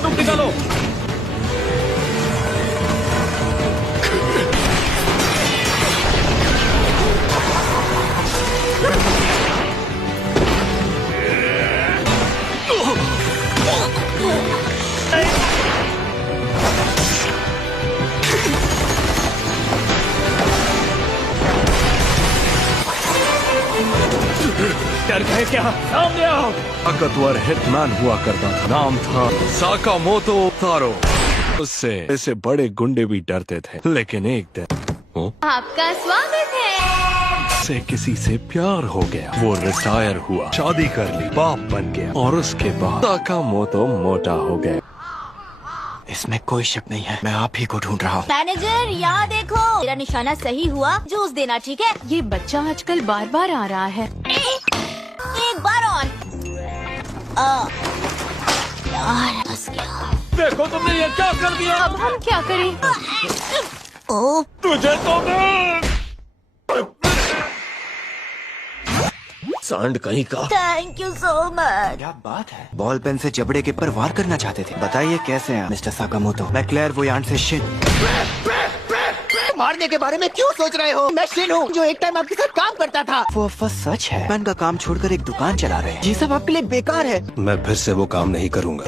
बंदूक निकालो। डर गए क्या? सामने आओ। ताकतवर हिटमैन हुआ करता था, नाम था साकामोतो तारो। उससे ऐसे बड़े गुंडे भी डरते थे, लेकिन एक दिन आपका स्वागत है। से किसी से प्यार हो गया। वो रिटायर हुआ, शादी कर ली, बाप बन गया और उसके बाद साकामोतो मोटा हो गया। इसमें कोई शक नहीं है, मैं आप ही को ढूंढ रहा हूँ। मैनेजर यहाँ देखो, मेरा निशाना सही हुआ, जूस देना ठीक है? ये बच्चा आजकल बार बार आ रहा है। एक बार और। यार फंस गया। देखो तुमने ये क्या कर दिया। अब हम क्या करें? ओ, तुझे तो मैं सांड कहीं का। Thank you so much. क्या बात है, बॉल पेन से जबड़े के पर वार करना चाहते थे। बताइए कैसे हैं मिस्टर साकामोतो? मैं क्लेयरवोयांट से शिन। मारने के बारे में क्यों सोच रहे हो? मैं शिन हूँ जो एक टाइम आपके साथ काम करता था। वो अफवाह सच है? मैन का काम छोड़कर एक दुकान चला रहे हैं। ये सब आपके लिए बेकार है। मैं फिर से वो काम नहीं करूँगा।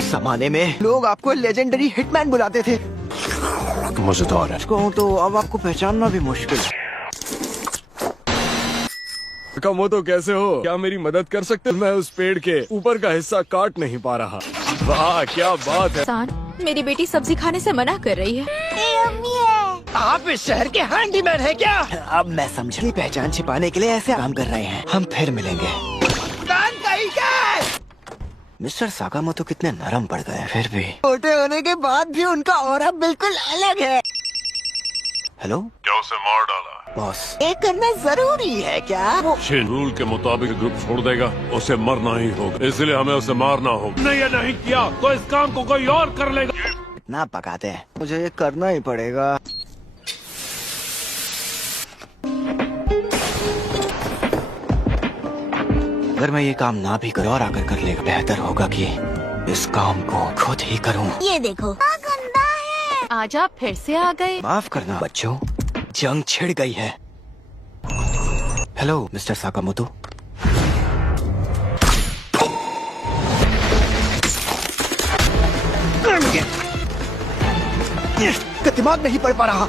जमाने में लोग आपको लेजेंडरी हिटमैन बुलाते थे। मजेदार है। कहूँ तो अब आपको पहचानना भी मुश्किल है। साकामोतो कैसे हो? क्या मेरी मदद कर सकते? मैं उस पेड़ के ऊपर का हिस्सा काट नहीं पा रहा। वाह क्या बात है। सान, मेरी बेटी सब्जी खाने से मना कर रही है। ये अम्मी है। आप इस शहर के हैंडीमैन हैं क्या? अब मैं समझा, पहचान छिपाने के लिए ऐसे काम कर रहे हैं। हम फिर मिलेंगे। मिस्टर साकामोतो कितने नरम पड़ गए, फिर भी छोटे होने के बाद भी उनका ऑरा बिल्कुल अलग है। हेलो, क्या उसे मार डाला? बॉस। ये करना जरूरी है क्या? शिन रूल के मुताबिक ग्रुप छोड़ देगा, उसे मरना ही होगा, इसलिए हमें उसे मारना होगा। ने ये नहीं किया तो इस काम को कोई और कर लेगा। इतना पकाते हैं, मुझे ये करना ही पड़ेगा। अगर मैं ये काम ना भी करूँ और आकर कर लेगा, बेहतर होगा कि इस काम को खुद ही करूँ। ये देखो, गंदा है। आज आप फिर से आ गए। माफ करना बच्चों, जंग छिड़ गई है। Hello mister Sakamoto. का दिमाग नहीं पड़ पा रहा।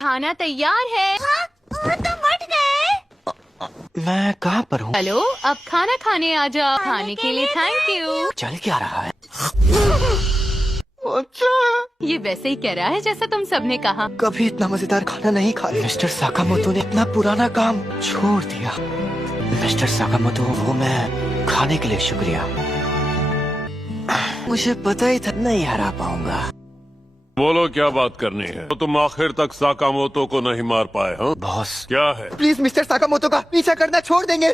खाना तैयार है। तो मट गए। मैं कहाँ पर हूँ? हेलो, अब खाना खाने आ जाओ। खाने के लिए थैंक यू। चल क्या रहा है? ये वैसे ही कह रहा है जैसा तुम सबने कहा। कभी इतना मजेदार खाना नहीं खाया। मिस्टर साकामोतो ने इतना पुराना काम छोड़ दिया। मिस्टर साकामोतो, वो मैं खाने के लिए शुक्रिया। मुझे पता ही था नहीं हरा पाऊंगा। बोलो क्या बात करनी है? तो तुम आखिर तक साकामोतो को नहीं मार पाए? हाँ बॉस, क्या है? प्लीज मिस्टर साकामोतो का पीछा करना छोड़ देंगे।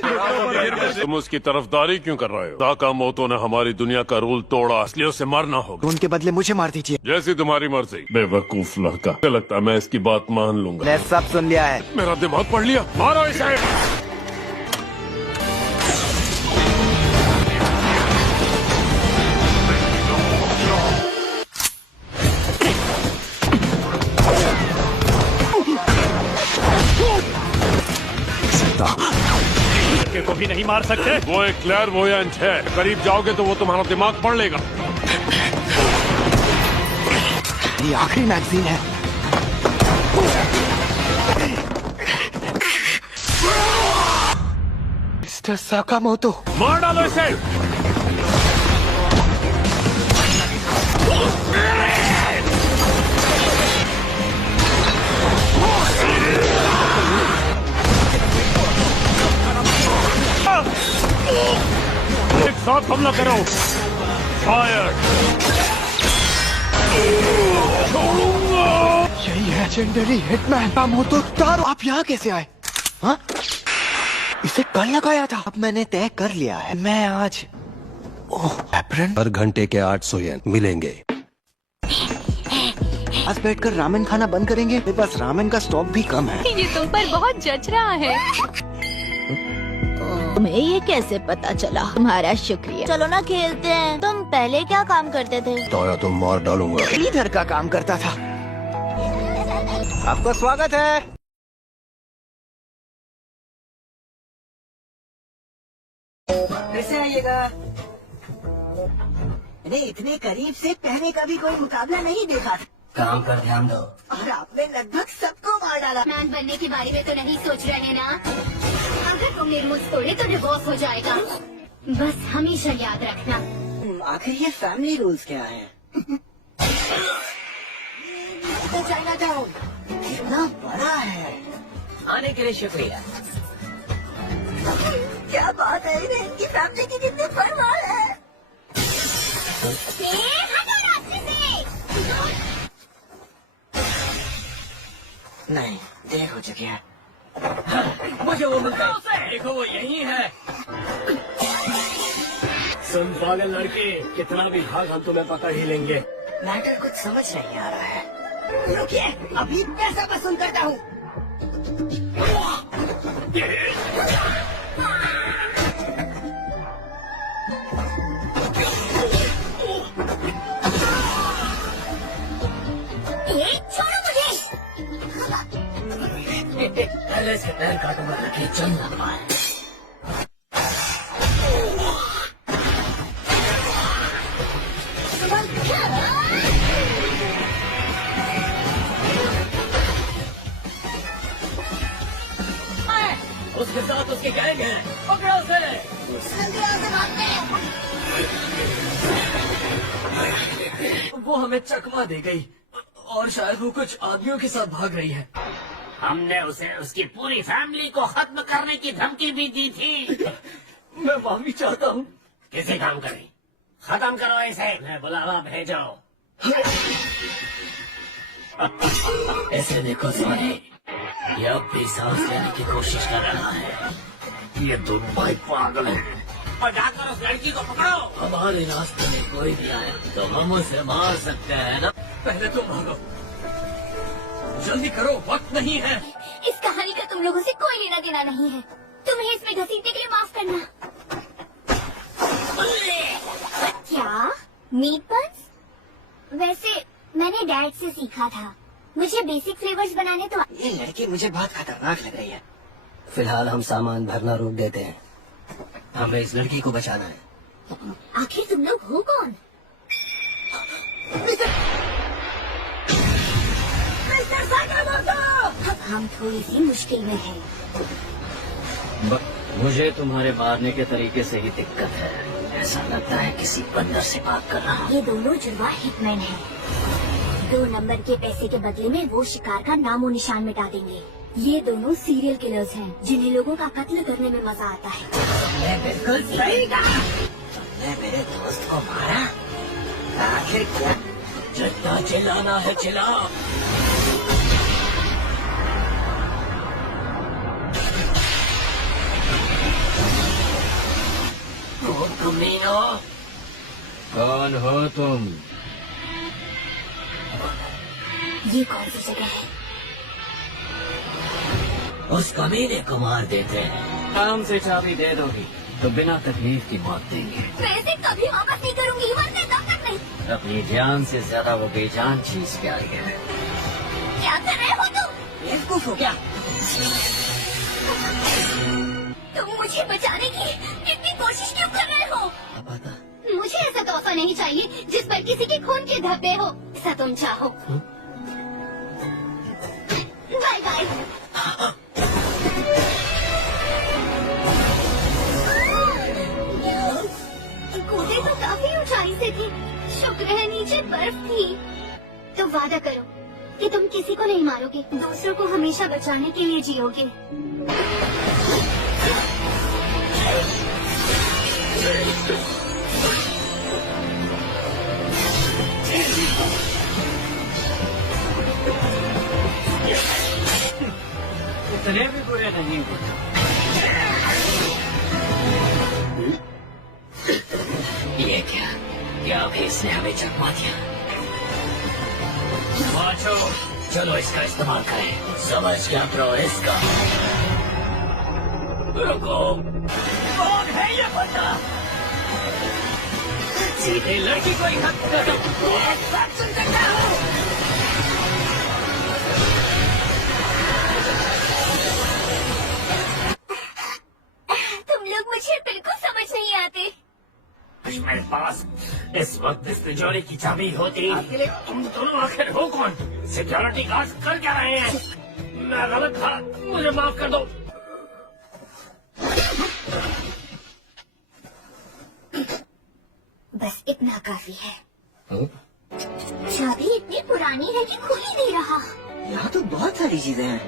तुम उसकी तरफदारी क्यों कर रहे हो? साकामोतो ने हमारी दुनिया का रूल तोड़ा, इसलिए उसे मारना होगा। उनके बदले मुझे मार दीजिए। जैसी तुम्हारी मर्जी। बेवकूफ लड़का, मुझे लगता है मैं इसकी बात मान लूंगा। मैं सब सुन लिया है। मेरा दिमाग पढ़ लिया। मारो इसे। को भी नहीं मार सकते। वो एक क्लेयरवोयंट है, करीब जाओगे तो वो तुम्हारा दिमाग पढ़ लेगा। ये आखिरी मैगजीन है। मिस्टर साकामोतो, मार डालो इसे। एक साथ हमला करो। फायर। यही है लेजेंडरी हिटमैन साकामोतो तारो। आप यहाँ कैसे आए? हाँ? इसे कल लगाया था। अब मैंने तय कर लिया है, मैं आज एप्रन हर घंटे के 800 येन मिलेंगे। आज बैठकर रामेन खाना बंद करेंगे। मेरे पास रामेन का स्टॉक भी कम है। ये तुम पर बहुत जच रहा है। तुम्हें ये कैसे पता चला? तुम्हारा शुक्रिया। चलो ना खेलते हैं। तुम पहले क्या काम करते थे? ताया तो मार डालूंगा। इधर का काम करता था। आपका स्वागत है। कैसे आइएगा? मैंने इतने करीब से पहले कभी कोई मुकाबला नहीं देखा था। काम पर ध्यान दो। और आपने लगभग सबको मार डाला। मैन बनने के बारे में तो नहीं सोच रहे ना? अगर तुमने रूल्स तोड़े तो डिवोर्स हो जाएगा। बस हमेशा याद रखना। आखिर ये फैमिली रूल्स क्या है? तो चाइना टाउन कितना बड़ा है। आने के लिए शुक्रिया। क्या बात है, इन्हें इनकी फैमिली की कितनी परवाह है। हटो रास्ते से। नहीं, देर हो चुकी है। मुझे वो मिलता है। देखो वो यही है। सुन पागल लड़के, कितना भी भाग हम तुम्हें पकड़ ही लेंगे। मैटर कुछ समझ नहीं आ रहा है। रुकिए, अभी पैसा वसूल करता हूँ। छोड़ो मुझे। पहले से पैर काटूंगा ताकि चल ना पाए। उसके साथ उसके गैंग है। पकड़ो उसे। वो हमें चकमा दे गई और शायद वो कुछ आदमियों के साथ भाग रही है। हमने उसे उसकी पूरी फैमिली को खत्म करने की धमकी भी दी थी। मैं माफी चाहता हूँ। किसी काम करें, खत्म करो इसे। मैं बुलावा भेजो। ऐसे देखो सॉरी, ये अब भी सांस लेने की कोशिश कर रहा है। ये तुम भाई पागल है। और जाकर उस लड़की को पकड़ो। हमारे रास्ते में कोई भी आया तो हम उसे मार सकते हैं ना। पहले तुम भागो, जल्दी करो, वक्त नहीं है। इस कहानी का तुम लोगों से कोई लेना देना नहीं है। तुम्हें इसमें घसीटने के लिए माफ करना। क्या मीट बन्स? वैसे मैंने डैड से सीखा था। मुझे बेसिक फ्लेवर्स बनाने तो। ये लड़की मुझे बहुत खतरनाक लग रही है। फिलहाल हम सामान भरना रोक देते हैं। हमें इस लड़की को बचाना है। आखिर तुम लोग हो कौन? हम थोड़ी सी मुश्किल में हैं। मुझे तुम्हारे मारने के तरीके से ही दिक्कत है। ऐसा लगता है किसी बंदर से बात कर रहा हूँ। ये दोनों जुड़वा हिटमैन हैं। 2 नंबर के पैसे के बदले में वो शिकार का नामो निशान मिटा देंगे। ये दोनों सीरियल किलर्स हैं जिन्हें लोगों का कत्ल करने में मजा आता है। बिल्कुल सही कहा। तुमने मेरे दोस्त को मारा, आखिर क्या? जितना चिल्लाना है चिल्लाओ। कमीनो, कौन हो तुम? ये कौन सी जगह है? उस कमीने को मार देते हैं। काम से चाबी दे दोगी तो बिना तकलीफ की मौत देंगे। वैसे कभी वापस नहीं करूंगी, वरना तब तक नहीं। अपनी जान से ज्यादा वो बेजान चीज प्यारी है। क्या कर रहे हो तुम? बेवकूफ हो क्या? तुम मुझे बचाने की इतनी कोशिश क्यों कर रहे हो? पता मुझे ऐसा तोहफा नहीं चाहिए जिस पर किसी के खून के धब्बे हो। ऐसा तुम चाहो। Bye bye. कूदे तो काफी ऊंचाई से थे। शुक्र है नीचे बर्फ थी। तो वादा करो कि तुम किसी को नहीं मारोगे, दूसरों को हमेशा बचाने के लिए जियोगे। इतने भी बुरे नहीं हो। ये क्या अभी इसने हमें चकमा दिया। बच्चों, चलो इसका इस्तेमाल करें। समझ क्या करो इसका। रुको, कौन है ये बंदा? सीधे लड़की को ही खत्म कर दो। एक साथ सुन सकता हूँ। तुम लोग मुझे बिल्कुल समझ नहीं आते। मेरे पास इस वक्त इस तिजोरी की चाबी होती। आपके लिए तुम दोनों आखिर हो कौन? सिक्योरिटी गार्ड कर क्या रहे हैं? मैं गलत था, मुझे माफ कर दो। बस इतना काफी है। चाबी इतनी पुरानी है कि खुल ही नहीं रहा। यहाँ तो बहुत सारी चीजें हैं।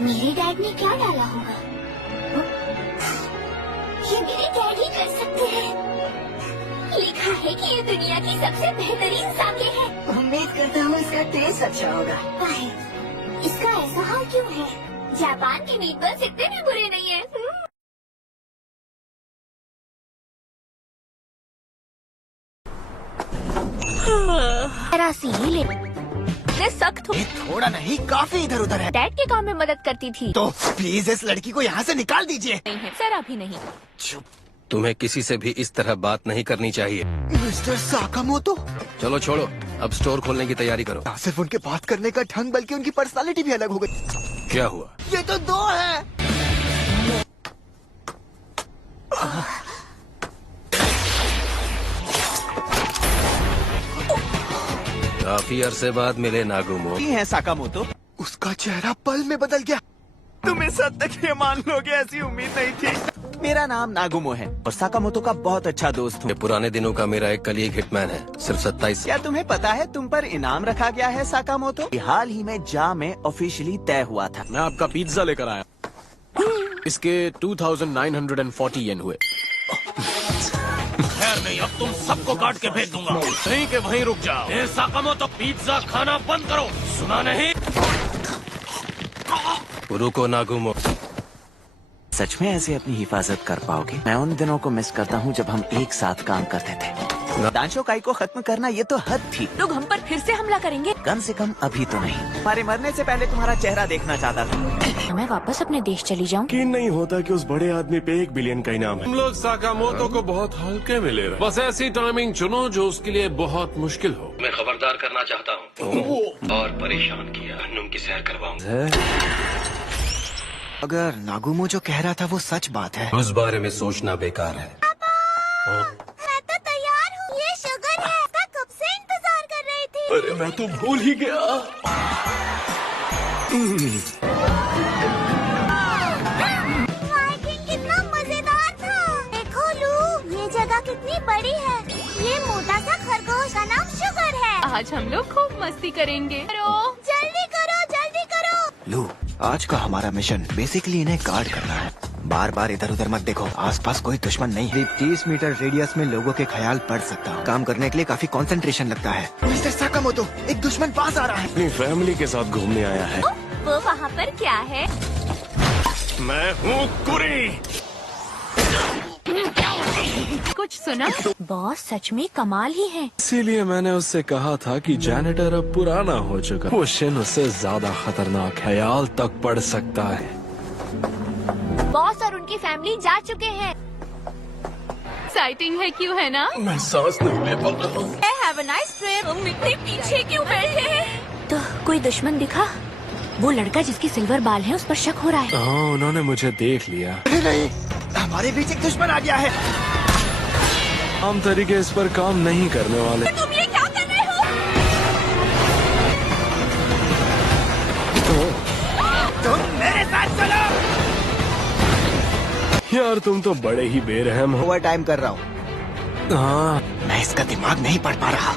मेरे डैड ने क्या डाला होगा? ये मेरे डैड ही कर सकते हैं। लिखा है कि ये दुनिया की सबसे बेहतरीन साके है। उम्मीद करता हूँ इसका टेस्ट अच्छा होगा। इसका ऐसा हाल क्यों है? जापान के मीटबॉल्स इतने भी बुरे नहीं है। सख्त हो। ये थोड़ा नहीं, काफी इधर उधर है। डैड के काम में मदद करती थी। तो प्लीज इस लड़की को यहाँ से निकाल दीजिए। नहीं है सर, अभी नहीं। चुप। तुम्हें किसी से भी इस तरह बात नहीं करनी चाहिए। मिस्टर साकामोतो। चलो छोड़ो, अब स्टोर खोलने की तैयारी करो। ना सिर्फ उनके बात करने का ढंग बल्कि उनकी पर्सनालिटी भी अलग हो गई। क्या हुआ? ये तो दो है। काफी अरसे बाद मिले नागुमो। है साकामोतो। उसका चेहरा पल में बदल गया। तुम इस हद तक ये मान लोगे, ऐसी उम्मीद नहीं थी। मेरा नाम नागुमो है और साकामोतो का बहुत अच्छा दोस्त हूँ। ये पुराने दिनों का मेरा एक कलीग हिटमैन है, सिर्फ 27। क्या तुम्हें पता है तुम पर इनाम रखा गया है साकामोतो? हाल ही में जा में ऑफिशियली तय हुआ था। मैं आपका पिज्जा लेकर आया। इसके 2940 येन हुए। खैर नहीं, अब तुम सबको काट के भेज दूंगा। नहीं के वहीं रुक जाओ। ए साकामोतो, पिज्जा खाना बंद करो, सुना नहीं? रुको नागुमो। सच में ऐसे अपनी हिफाजत कर पाओगे? मैं उन दिनों को मिस करता हूँ जब हम एक साथ काम करते थे। दांशो काई को खत्म करना ये तो हद थी। लोग हम पर फिर से हमला करेंगे। कम से कम अभी तो नहीं। हमारे मरने से पहले तुम्हारा चेहरा देखना चाहता था। मैं वापस अपने देश चली जाऊँ। यकीन नहीं होता कि उस बड़े आदमी पे 1 बिलियन का इनाम है। तुम लोग साकामोतो को बहुत हल्के में ले रहे हो। बस ऐसी टाइमिंग चुनो जो उसके लिए बहुत मुश्किल हो। मैं खबरदार करना चाहता हूँ और परेशान किया, हन्नुम की सैर करवाऊंगा। अगर नागुमो जो कह रहा था वो सच बात है। उस बारे में सोचना बेकार है। मैं तो तैयार हूँ। ये शुगर है। मैं कब से इंतजार कर रही थी। अरे मैं तो भूल ही गया। वाइकिंग कितना मजेदार था। देखो लू, ये जगह कितनी बड़ी है। ये मोटा सा खरगोश का नाम शुगर है। आज हम लोग खूब मस्ती करेंगे। जल्दी करो, जल्दी करो। लू, आज का हमारा मिशन बेसिकली इन्हें गार्ड करना है। बार बार इधर उधर मत देखो, आसपास कोई दुश्मन नहीं है। 30 मीटर रेडियस में लोगों के ख्याल पड़ सकता है। काम करने के लिए काफी कंसंट्रेशन लगता है। मिस्टर साकामोतो, एक दुश्मन पास आ रहा है। अपनी फैमिली के साथ घूमने आया है। वो वहाँ पर क्या है? मैं हूँ कुरी। कुछ सुना? बॉस सच में कमाल ही है। इसीलिए मैंने उससे कहा था कि जैनेटर अब पुराना हो चुका। वो शिन उससे ज्यादा खतरनाक ख्याल तक पड़ सकता है। बॉस और उनकी फैमिली जा चुके हैं। एक्साइटिंग है क्यों, है ना? मैं सांस नहीं ले पा रहा हूँ। Have a nice trip. तुम इतने पीछे क्यों बैठे हैं? तो कोई दुश्मन दिखा? वो लड़का जिसकी सिल्वर बाल है, उस पर शक हो रहा है। हाँ, उन्होंने मुझे देख लिया। नहीं, हमारे बीच एक दुश्मन आ गया है। आम तरीके इस पर काम नहीं करने वाले। तुम ये क्या कर रहे हो? तुम मेरे साथ चलो। यार तुम तो बड़े ही बेरहम हो। ओवर टाइम कर रहा हूँ। हाँ, मैं इसका दिमाग नहीं पढ़ पा रहा।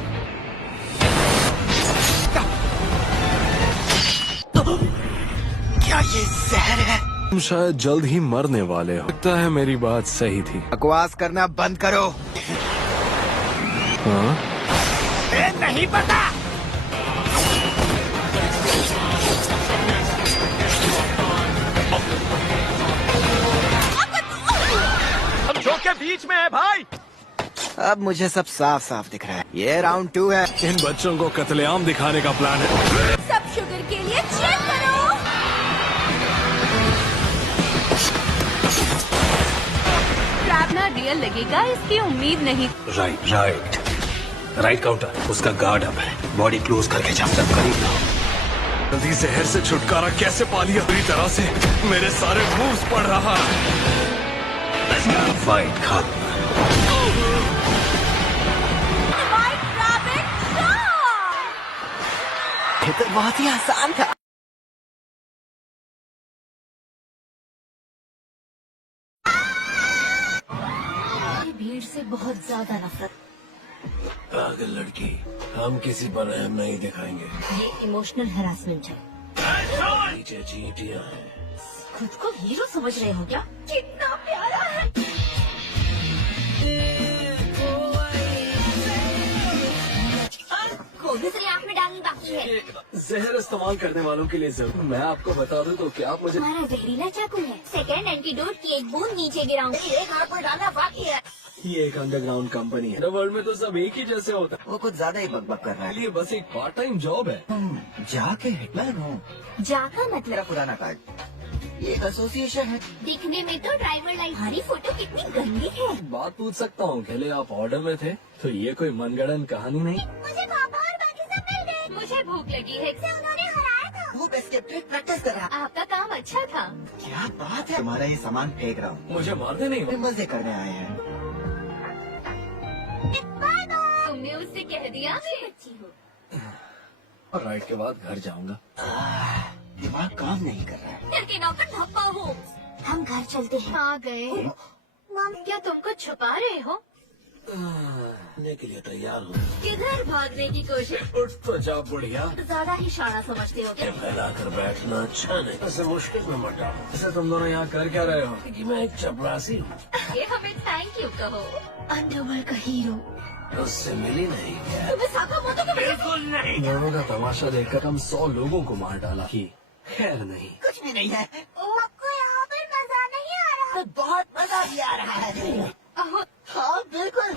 क्या ये जहर है? तुम शायद जल्द ही मरने वाले हो। लगता है मेरी बात सही थी। बकवास करना बंद करो। हाँ? नहीं पता। हम जो के बीच में है भाई। अब मुझे सब साफ साफ दिख रहा है। ये राउंड 2 है। इन बच्चों को कत्लेआम दिखाने का प्लान है। इतना रियल लगेगा इसकी उम्मीद नहीं। Right right right counter. उसका गार्ड अप है। बॉडी क्लोज करके जाओ। सब करीब लाओ। जल्दी जहर से छुटकारा कैसे पा लिया? पूरी तरह से मेरे सारे मूव्स पढ़ रहा है। फाइट खत्म। ये तो बहुत ही आसान था। भीड़ से बहुत ज्यादा नफरत। पागल लड़की, हम किसी पर रहम नहीं दिखाएंगे। ये इमोशनल हैरासमेंट है। नीचे चींटियां हैं। खुद को हीरो समझ रहे हो क्या? कितना प्यारा है। गोभी तेरी आँख में डालनी बाकी है। जहर इस्तेमाल करने वालों के लिए जरूर। मैं आपको बता दूं तो क्या आप मुझे। हमारा जहरीला चाकू है। सेकेंड एंटीडोट की एक बूंद नीचे गिराऊंगा। एक हाथ में डालना बाकी है। ये एक अंडरग्राउंड कंपनी है। वर्ल्ड में तो सब एक ही जैसे होता है। वो कुछ ज्यादा ही बकबक कर रहा है। ये बस एक पार्ट टाइम जॉब है। जाके हिटमैन हो। जाका मतलब मेरा पुराना कार्ड। ये एक एसोसिएशन है। दिखने में तो ड्राइवर लाइक। हमारी फोटो कितनी गंदी है। बात पूछ सकता हूँ? पहले आप ऑर्डर में थे तो ये कोई मनगढ़ंत कहानी नहीं। मुझे पापा और बाकी सब मिल गए। मुझे भूख लगी है। उन्होंने हराया था। वो एस्केप ट्रिक प्रैक्टिस कर रहा। आपका काम अच्छा था। क्या बात है? तुम्हारा ये सामान फेंक रहा हूँ। मुझे मारते नहीं हो। मजे करने आए हैं। तुमने उससे कह दिया मैं अच्छी हूँ। और राइड के बाद घर जाऊंगा। दिमाग काम नहीं कर रहा है। दिल की नौकर धप्पा हो। हम घर चलते हैं। आ गए। मम क्या तुम कुछ छुपा रहे हो? आने के लिए तैयार हूँ। किधर भागने की कोशिश? उठ तो जा बुढ़िया। ज्यादा ही शाना समझते हो क्या? फैला कर बैठना अच्छा नहीं। ऐसे मुश्किल में मत डालो। ऐसे तुम दोनों यहाँ कर क्या रहे हो? कि मैं एक चपरासी हूँ। ये हमें थैंक यू कहो। अंडरवर्ल्ड का हीरो। उससे मिली नहीं क्या? तुम्हें साकामोटो को बिल्कुल नहीं। दोनों का तमाशा देखकर हम 100 लोगों को मार डाला। ही खैर नहीं। कुछ भी नहीं है। आपको यहाँ पर मजा नहीं आ रहा? तो बहुत मजा भी आ रहा है। हाँ बिल्कुल।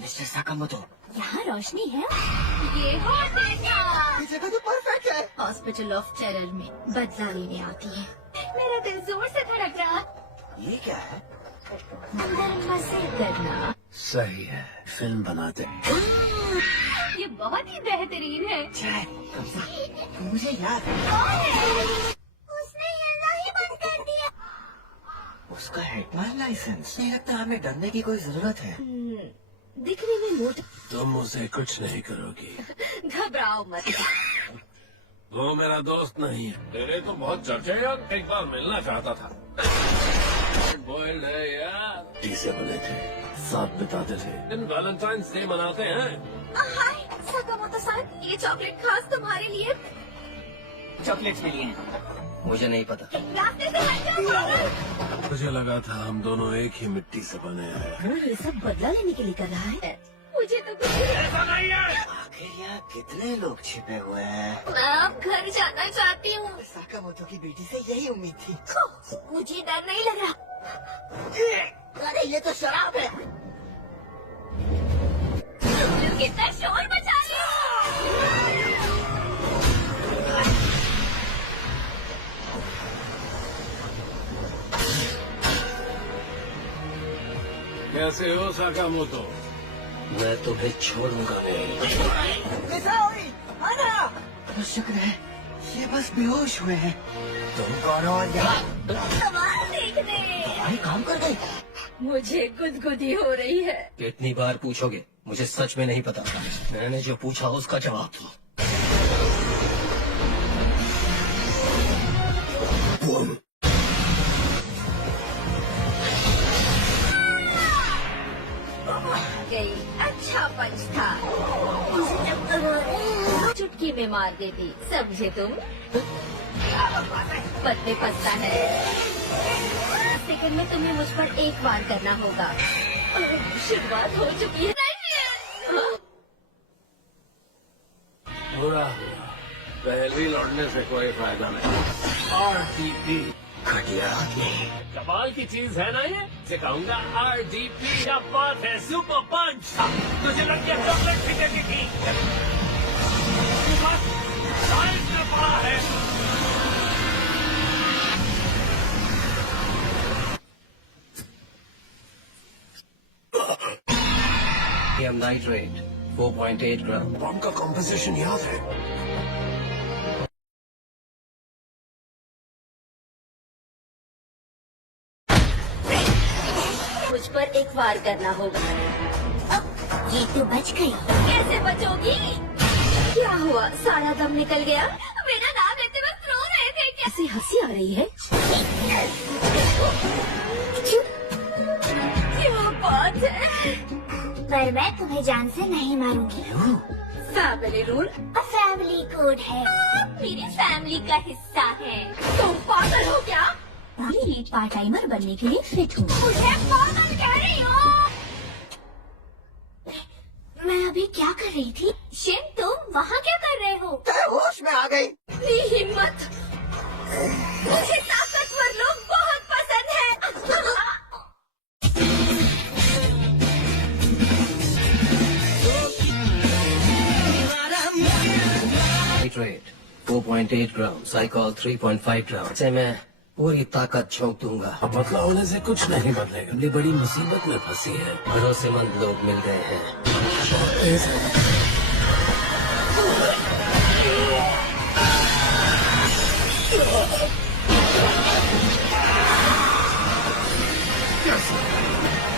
मिस्टर साकामोटो, यहाँ रोशनी है। ये होटल ये जगह तो परफेक्ट है। हॉस्पिटल ऑफ टेरर में बदला लेने आती है। मेरा दिल जोर से धड़क रहा। ये क्या है? अंदर मजे करना। सही है, फिल्म बनाते। ये बहुत ही बेहतरीन है। मुझे याद है। उसने हिलना ही बंद कर दिया। उसका हेडमैन लाइसेंस। नहीं लगता हमें डरने की कोई जरूरत है। दिखने में मोटा। तुम उसे कुछ नहीं करोगी। घबराओ मत। वो मेरा दोस्त नहीं है। तेरे तो बहुत चर्चे यार। एक बार मिलना चाहता था। बॉयल्ड है यार। टीसे बने थे, साथ बिताते थे। दिन वैलेंटाइंस डे मनाते हैं। हाय साकामोटो सान, ये चॉकलेट खास तुम्हारे लिए। चॉकलेट्स मिली हैं। मुझे नहीं पता। रास्ते से हट जाओ। मुझे लगा था हम दोनों एक ही मिट्टी से बने हैं। ये सब बदला लेने के लिए कर रहा है। मुझे तो कुछ ऐसा नहीं है। आखिर यहाँ कितने लोग छिपे हुए हैं? मैं अब घर जाना चाहती हूँ। साकामोटो की बेटी से यही उम्मीद थी। मुझे डर नहीं लग रहा। अरे ये तो शराब है। कितना शोर मचा लिया। कैसे हो साकामोटो? मैं तुम्हें छोड़ूंगा नहीं। शुक्र है ये बस बेहोश हुए हैं। तुम कौन हो यहाँ? कमाल देखने। भाई काम कर गई। मुझे गुदगुदी हो रही है। कितनी बार पूछोगे? मुझे सच में नहीं पता। मैंने जो पूछा उसका जवाब दो। गई। अच्छा पंच था। चुटकी में मार देती। समझे तुम? पत्ते फंसता है। सेकंड में तुम्हें मुझ पर एक बार करना होगा। शुरुआत हो चुकी है। बुरा हुआ, पहलवी लौटने से कोई फायदा नहीं। RDP घटिया आदमी। कमाल की चीज है ना ये। सिखाऊंगा RDP। क्या बात है, सुपर पंच। तुझे लग गया चॉकलेट फिगर की। बस साइज में पड़ा है। सोडियम नाइट्रेट 4.8 ग्राम। बॉम्ब का कॉम्पोजिशन याद है? मुझ पर एक वार करना होगा। ये तो बच गई। कैसे बचोगी? क्या हुआ? सारा दम निकल गया। मेरा नाम लेते वक्त रो रहे थे। कैसी हंसी आ रही है? क्या बात है? पर मैं तुम्हें जान से नहीं मारूंगी। फैमिली रूल फैमिली कोड है। मेरी फैमिली का हिस्सा है। तुम पागल हो क्या? पूरी लीड पार्ट टाइमर बनने के लिए फिट हूँ। मुझे पागल कह रही हो? मैं अभी क्या कर रही थी? शिन, तुम वहाँ क्या कर रहे हो? होश में आ गई। इतनी हिम्मत! मुझे ताकतवर लोग बहुत पसंद हैं। नाइट्रेट 4.8 ग्राम, साइकॉल 3.5 ग्राम से मैं पूरी ताकत झोंक दूंगा। पतला होने से कुछ नहीं बदलेगा। बड़ी बड़ी मुसीबत में फंसी है। भरोसेमंद लोग मिल गए हैं।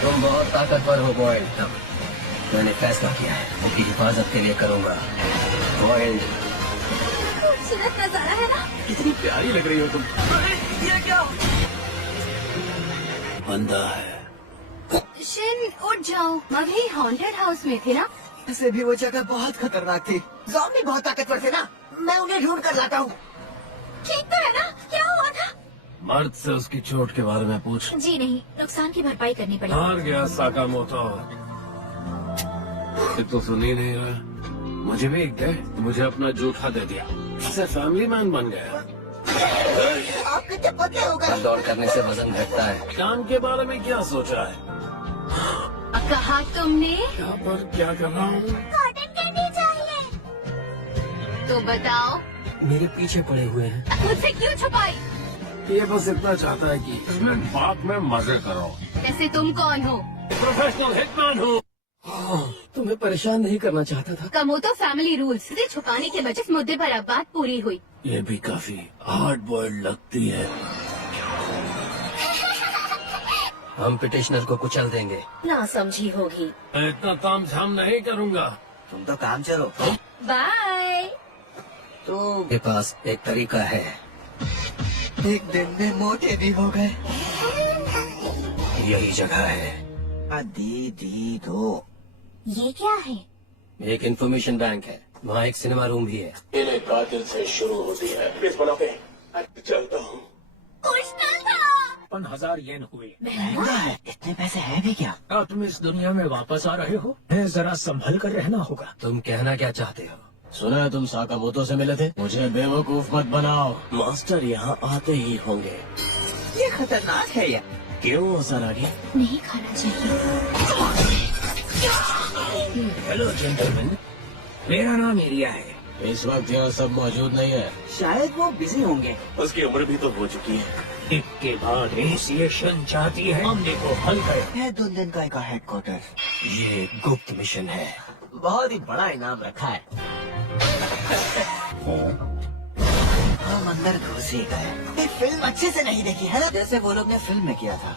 तुम बहुत ताकतवर हो बॉयल्ड। तब मैंने फैसला किया है, उनकी हिफाजत के लिए करूंगा। बॉयल्ड खूबसूरत नजारा है ना? कितनी प्यारी लग रही हो तुम। ये क्या? बंदा है। शिन उठ जाओ, अभी हॉन्टेड हाउस में थे ना? वैसे भी वो जगह बहुत खतरनाक थी। ज़ॉम्बी बहुत ताकतवर थे ना। मैं उन्हें ढूंढ कर लाता हूँ। ठीक तो है ना? क्या हुआ था? मर्द से उसकी चोट के बारे में पूछ। जी नहीं, नुकसान की भरपाई करनी पड़ेगी। हार गया साकामोटो। ये तो सुन ही नहीं रहा। मुझे भी एक दे। मुझे अपना जूठा दे दिया। इससे फैमिली मैन बन गया। आप कितने पतले हो गए? दौड़ करने से वजन घटता है। काम के बारे में क्या सोचा है? कहा तुमने? यहाँ पर क्या कर रहा हूँ? कॉटन कैंडी चाहिए। तो बताओ, मेरे पीछे पड़े हुए हैं। मुझसे क्यों छुपाई? ये बस इतना चाहता है कि इसमें बात में मजे करो। ऐसे तुम कौन हो? प्रोफेशनल हिटमैन हूँ। तुम्हें परेशान नहीं करना चाहता था। कमोतो फैमिली रूल्स से छुपाने के बजाय इस मुद्दे पर अब बात पूरी हुई। ये भी काफी हार्ड बॉइल्ड लगती है। हम पिटिशनर को कुचल देंगे। ना समझी होगी। मैं इतना तामझाम नहीं करूँगा। तुम तो काम चलो। बाय। तो मेरे पास एक तरीका है। एक दिन में मोटे भी हो गए। यही जगह है। दी दो। ये क्या है? एक इंफॉर्मेशन बैंक है। वहाँ एक सिनेमा रूम भी है। इन्हें कातिल से शुरू होती है। प्लीज बना पे चलता हूँ। कुछ तो था। 5000 येन हुए। महंगा है। इतने पैसे है भी क्या? तुम इस दुनिया में वापस आ रहे हो? मैं जरा संभल कर रहना होगा। तुम कहना क्या चाहते हो? सुना है तुम साकामोटो से मिले थे। मुझे बेवकूफ मत बनाओ। मास्टर यहाँ आते ही होंगे। ये खतरनाक है यार। क्यों सरागी? नहीं खाना चाहिए। हेलो जेंटलमैन, मेरा नाम एरिया है। इस वक्त यहाँ सब मौजूद नहीं है। शायद वो बिजी होंगे। उसकी उम्र भी तो हो चुकी है। इसके बाद एसोसिएशन चाहती है हमने को हल करे। है दुल्हन का एक हेडक्वार्टर। ये एक गुप्त मिशन है। बहुत ही बड़ा इनाम रखा है। हम अंदर घुस ही गए। एक फिल्म अच्छे से नहीं देखी है ना, जैसे वो लोग ने फिल्म में किया था।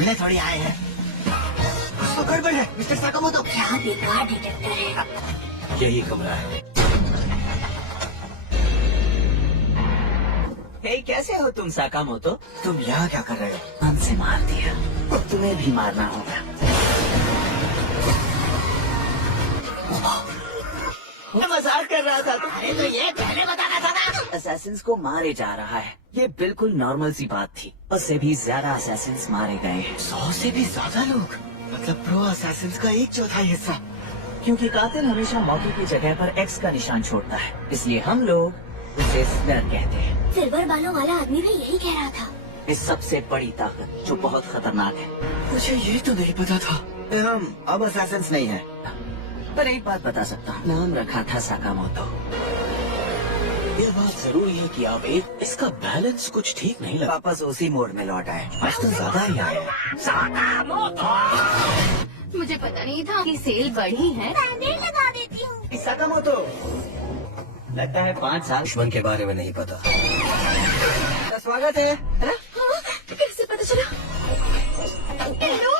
मिले थोड़ी आए हैं। कुछ तो गड़बड़ है मिस्टर साकामोटो। क्या बेकार डिटेक्टर है। यही कमरा है। हे, कैसे हो तुम साकामोटो? तुम यहाँ क्या कर रहे हो? हमसे मार दिया, अब तुम्हें भी मारना होगा। मैं मजाक कर रहा था। अरे तो ये पहले बताना था ना। असैसिन्स को मारे जा रहा है, ये बिल्कुल नॉर्मल सी बात थी। उससे भी ज्यादा असैसिन्स मारे गए हैं। 100 से भी ज्यादा लोग, मतलब प्रो असैसिन्स का 1/4 हिस्सा। क्योंकि कातिल हमेशा मौके की जगह पर एक्स का निशान छोड़ता है, इसलिए हम लोग उसे स्नर कहते हैं। सिल्वर बालों वाला आदमी भी यही कह रहा था। ये सबसे बड़ी ताकत जो बहुत खतरनाक है। मुझे ये तो नहीं पता था। हम अब असैसिन्स नहीं है, पर एक बात बता सकता हूँ, नाम रखा था साकामोटो। ये बात जरूरी है कि आप एक इसका बैलेंस कुछ ठीक नहीं लगा। वापस उसी मोड में लौट आए। आज तो ज्यादा ही आए। मुझे पता नहीं था कि सेल बढ़ी है। मैं लगा देती हूँ। साकामोतो लगता है 5 साल दुश्मन के बारे में नहीं पता। स्वागत है, है? कैसे पता चला? हेलो।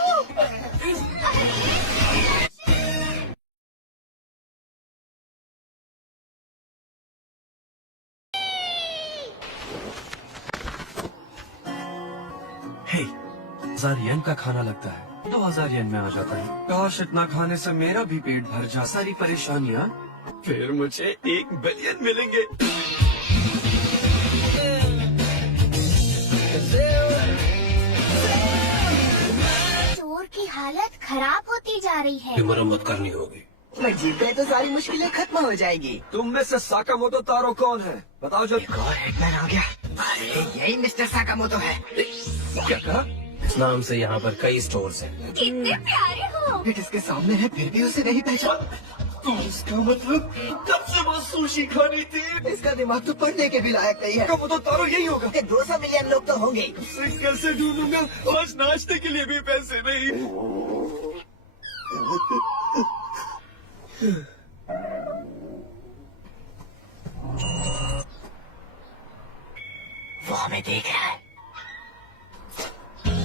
हे, 1000 येन का खाना लगता है 2000 येन में आ जाता है। काश इतना खाने से मेरा भी पेट भर जा। सारी परेशानियाँ फिर मुझे 1 बिलियन मिलेंगे। स्टोर की हालत खराब होती जा रही है। मरम्मत करनी होगी। मैं जीत गए तो सारी मुश्किलें खत्म हो जाएगी। तुम में से साकामोतो तारो कौन है? बताओ जब। एक और हिटमैन आ गया। अरे यही मिस्टर साकामोतो है। क्या कहा? इस नाम से यहाँ पर कई स्टोर्स हैं। कितने प्यारे हो। फिर इसके सामने है फिर भी उसे नहीं पहचान। इसका मतलब कब से वो सुशी खानी थी? इसका दिमाग तो पढ़ने के भी लायक नहीं है। साकामोतो तारो यही होगा। 200 मिलियन लोग तो होंगे। उसे कैसे ढूंढूंगा? आज नाश्ते के लिए भी पैसे नहीं। वो हमें देख रहा है।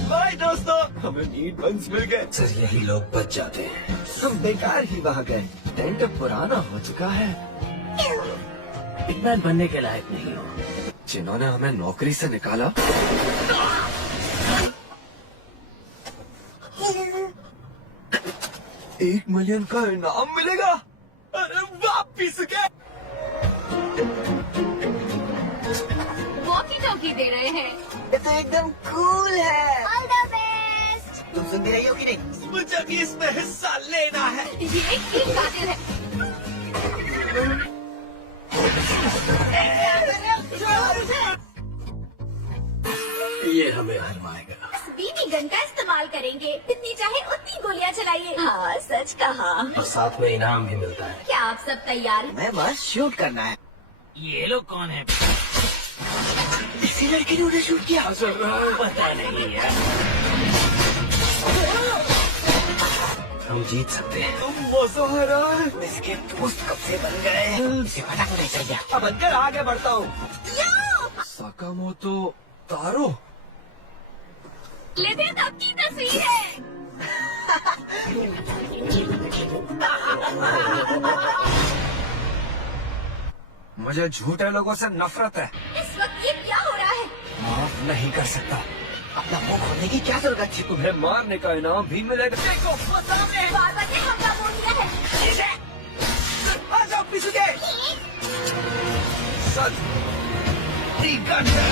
बाय दोस्तों, हमें मीट बंस मिल गए। सर यही लोग बच जाते हैं। हम बेकार ही वहाँ गए। टेंट पुराना हो चुका है। हिटमैन बनने के लायक नहीं हो। जिन्होंने हमें नौकरी से निकाला, $1 मिलियन का इनाम मिलेगा। अरे वापिस गए। वॉकी टॉकी दे रहे हैं। ये तो एकदम कूल है। All the best. तुम सुन भी रही हो कि नहीं? मुझे भी इसमें हिस्सा लेना है। ये एक कातिल है। ये हमें हरवाएगा। बीबी गन का इस्तेमाल करेंगे। जितनी चाहे उतनी गोलियां चलाइए। हाँ सच कहा। और साथ में इनाम भी मिलता है। क्या आप सब तैयार हैं? मैं बस शूट करना है। ये लोग कौन है? इसी लड़के ने उन्हें शूट किया। पता नहीं है। हम जीत सकते हैं। तुम मजा आ रहा है। इसके दोस्त कब से बन गए? इसे पता होना चाहिए। अब अंदर आगे बढ़ता हूँ। साकामोतो तारो। लेते तब की तस्वीर है। मुझे झूठे लोगों से नफरत है। इस वक्त ये क्या हो रहा है? माफ नहीं कर सकता। अपना मुंह खोलने की क्या जरूरत थी? तुम्हें मारने का इनाम भी मिलेगा। देखो, वो सामने बाबा ने हमला बोल दिया है। आ जाओ पीछे के। सच टिकट है।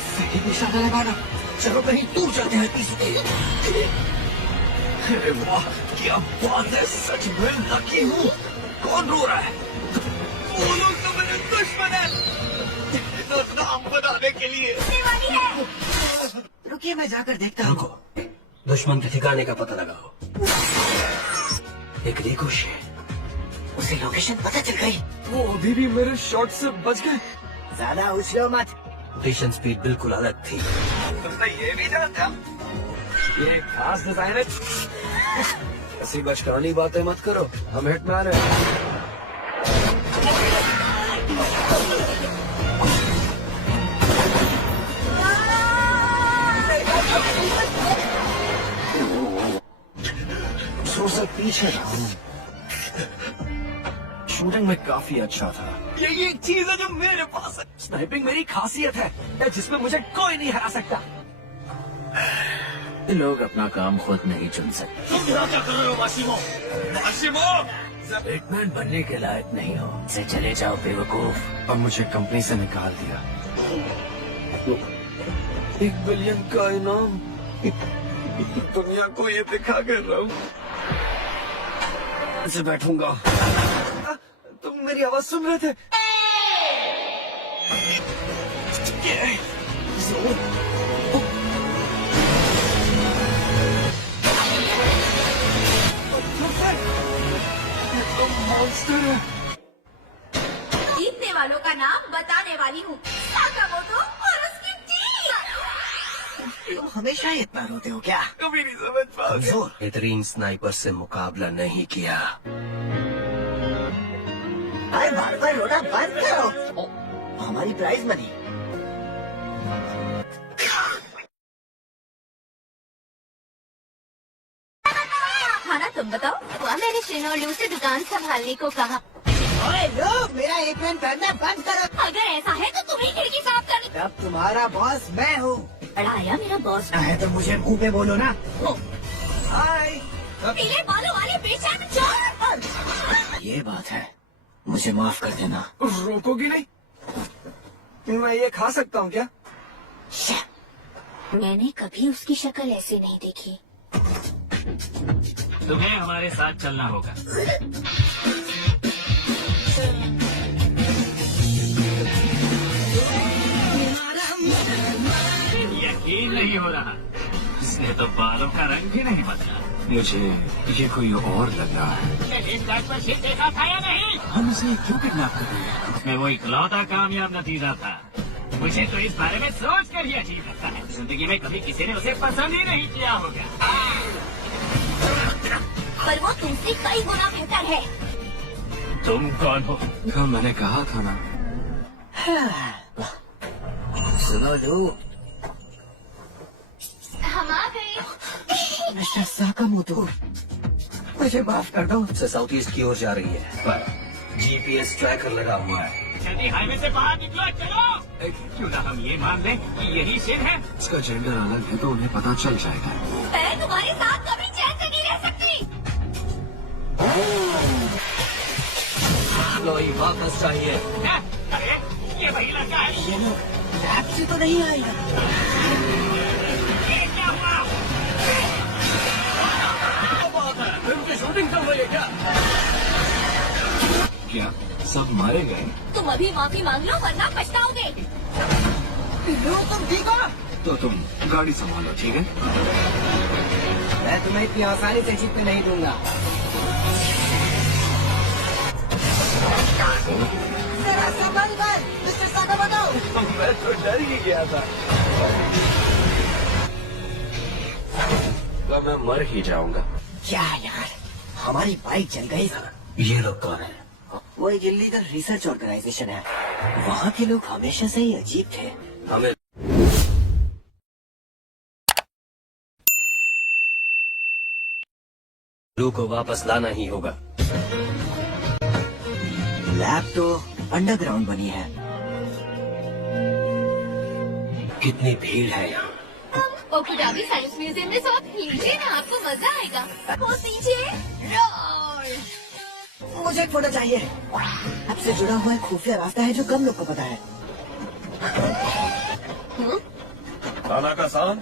सही निशाना लगाना। चलो कहीं दूर चलते हैं पीछे। अरे वाह, क्या बात है। सच में लकी हूँ। कौन रो रहा है? वो लोग तो मेरे दुश्मन है। तो नाम बनाने के लिए। वाली है। रुकिए मैं जाकर देखता हूँ। रुको, दुश्मन के ठिकाने का पता लगाओ। एक रिकोश है। उसे लोकेशन पता चल गई। वो अभी भी मेरे शॉट से बच गए। ज्यादा उछलो मत। रोटेशन स्पीड बिल्कुल अलग थी। तुमने ये भी जानते हो? ये एक खास डिजाइन है। ऐसी बचकानी बातें मत करो। हम हिटमैन हैं। से पीछे रहा हूँ। शूटिंग में काफी अच्छा था। ये एक चीज है जो मेरे पास है। स्नाइपिंग मेरी खासियत है जिसमें मुझे कोई नहीं हरा सकता। लोग अपना काम खुद नहीं चुन सकते। तुम यहाँ क्या कर रहे हो मासिमो? मासिमो, बैटमैन बनने के लायक नहीं हो। से चले जाओ बेवकूफ। और मुझे कंपनी से निकाल दिया। 1 बिलियन का इनाम। दुनिया को ये दिखा कर रहा हूँ। से बैठूंगा। तुम मेरी आवाज सुन रहे थे? जीतने वालों का नाम बताने वाली हूँ, साकामोटो और उसकी टीम। तुम हमेशा इतना रोते हो क्या? कभी नहीं समझ पाओगे। बेहतरीन स्नाइपर से मुकाबला नहीं किया। अरे बार बार रोना बंद करो। हमारी प्राइज मनी। खाना तुम बताओ। वह मैंने शिन और लू से दुकान संभालने को कहा। ओए लोग, मेरा एप्रन पहनना बंद करो। अगर ऐसा है तो तुम ही खिड़की साफ कर। अब तुम्हारा बॉस मैं हूँ। बड़ा आया मेरा बॉस। है तो मुझे मुंह पे बोलो ना। हाय। पीले बालों वाले बेशर्म चोर। ये बात है, मुझे माफ कर देना। रोकोगी नहीं? मैं ये खा सकता हूँ क्या? मैंने कभी उसकी शक्ल ऐसे नहीं देखी। तुम्हें हमारे साथ चलना होगा। यकीन नहीं हो रहा, इसने तो बालों का रंग भी नहीं बदला। मुझे ये कोई और लग रहा है। इस बात पर शिट देखा था या नहीं? हम इसे क्यों किडनैप कर रहे हैं? उसमें वो इकलौता कामयाब नतीजा था। मुझे तो इस बारे में सोच कर ही अजीब लगता है। जिंदगी में कभी किसी ने उसे पसंद ही नहीं किया होगा। पर वो तुमसे कई गुना बेहतर है। तुम कौन हो? हाँ, मैंने कहा था ना। सुनो लू, हम आ गए। मिस्टर साकामोटो, मुझे माफ कर दो। से साउथ ईस्ट की ओर जा रही है, पर GPS ट्रैकर लगा हुआ है। जल्दी हाईवे से बाहर निकलो, चलो। क्यों ना हम ये मान लें कि यही शिन है। इसका जेंडर अलग है तो उन्हें पता चल जाएगा। मैं तुम्हारे साथ कभी चैन से नहीं रह सकती। लोई वापस चाहिए। अरे ये वही लड़का है। ये लोग लैब से तो नहीं आएगा। ये क्या हुआ? फिल्म की शूटिंग चल रही है क्या? क्या सब मारे गए? तुम अभी माफी मांग लो वरना पछताओगे। तुम ठीक हो? तो तुम गाड़ी संभालो, ठीक है? मैं तुम्हें इतनी आसानी से जीतने नहीं दूंगा। जरा संभल कर, मिस्टर साकामोटो। मैं तो डर ही गया था। तो मैं मर ही जाऊंगा। क्या यार, हमारी बाइक जल गई। ये लोग कौन है? वो एक इलीगल रिसर्च ऑर्गेनाइजेशन है। वहाँ के लोग हमेशा से ही अजीब थे। हमें लू को वापस लाना ही होगा। लैब तो अंडरग्राउंड बनी है। कितनी भीड़ है यहाँ। ओकुडाबी साइंस म्यूजियम में सब लीजिए ना, आपको मजा आएगा। वो पीछे मुझे एक फोटो चाहिए। आपसे जुड़ा हुआ एक खुफिया रास्ता है जो कम लोग को पता है। खाना का सामान?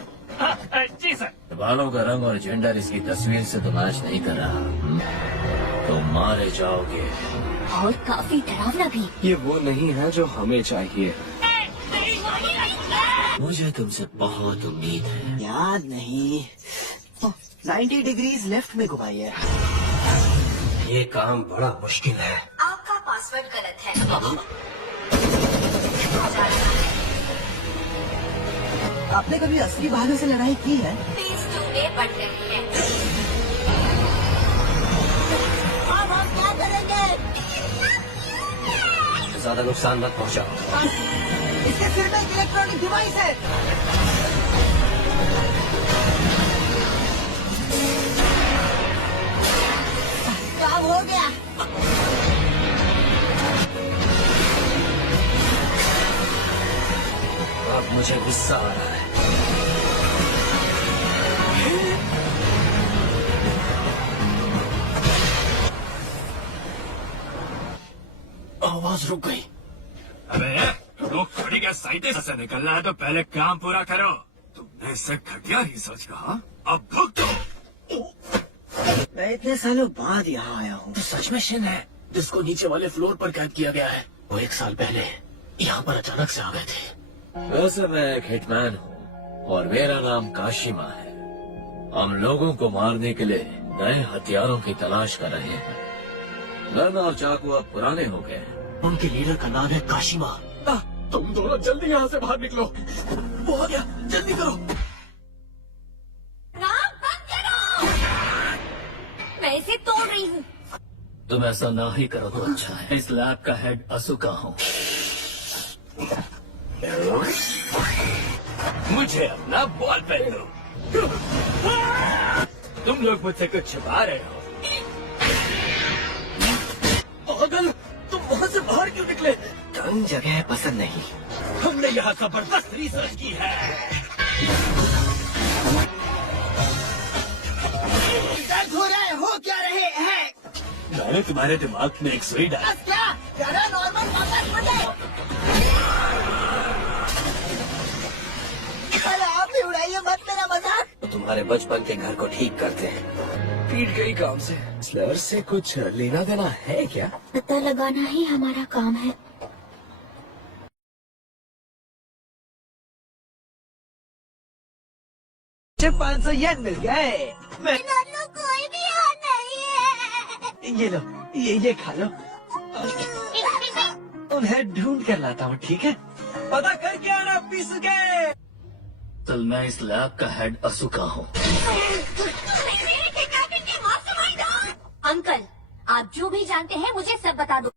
जी सर। बालों का रंग और जेंडर इसकी तस्वीर से तो मैच नहीं कर रहा। तो मारे जाओगे। और काफी डरावना भी। ये वो नहीं है जो हमें चाहिए। मुझे तुमसे बहुत उम्मीद है। याद नहीं। 90 डिग्रीज लेफ्ट में घुमाइए। ये काम बड़ा मुश्किल है। आपका पासवर्ड गलत है। आपने कभी असली भालू से लड़ाई की है? फेज 2 में बढ़ रही है। अब हम क्या करेंगे? ज्यादा नुकसान मत पहुंचाओ। इसके सिर में इलेक्ट्रॉनिक डिवाइस है। काम हो गया। अब मुझे गुस्सा आ रहा है। आवाज रुक गई। अबे लोग खड़ी गैस साइड से निकलना है तो पहले काम पूरा करो। तुमने इससे घटिया ही सोच कहा, अब भुगतो। मैं इतने सालों बाद यहाँ आया हूँ। तो सच में शिन है जिसको नीचे वाले फ्लोर पर कैद किया गया है। वो 1 साल पहले यहाँ पर अचानक से आ गए थे। वैसे मैं एक हिटमैन हूँ और मेरा नाम काशिमा है। हम लोगों को मारने के लिए नए हथियारों की तलाश कर रहे हैं। गन और चाकू अब पुराने हो गए। उनके लीडर का नाम है काशिमा। तुम दोनों जल्दी यहाँ से बाहर निकलो। वो आ गया, जल्दी करो। राम बंद करो, मैं इसे तोड़ रही हूँ। तुम ऐसा ना ही करो तो अच्छा है। इस लैब का हेड असुका हूँ। मुझे अपना बॉल पेन दो। तुम लोग मुझसे कुछ छिपा रहे हो। पागल, तुम वहाँ से बाहर क्यों निकले? तंग जगह पसंद नहीं। हमने यहाँ जबरदस्त रिसर्च की है। हो रहा है, हो क्या रहे हैं? मैंने तुम्हारे दिमाग में एक सुई डाली। क्या जरा नॉर्मल वापस हो जाए। अरे आप भी उड़ाइए मत मेरा मजाक। तो तुम्हारे बचपन के घर को ठीक करते हैं। पीट गई काम से। स्लर से कुछ लेना देना है क्या? पता लगाना ही हमारा काम है। मुझे 500 येन मिल गए। कोई भी यहाँ नहीं है। ये लो, ये खा लो। उन्हें ढूंढ कर लाता हूँ, ठीक है? पता करके आना पिसके। कल मैं इस लैब का हेड असुका हूँ। अंकल, आप जो भी जानते हैं मुझे सब बता दो।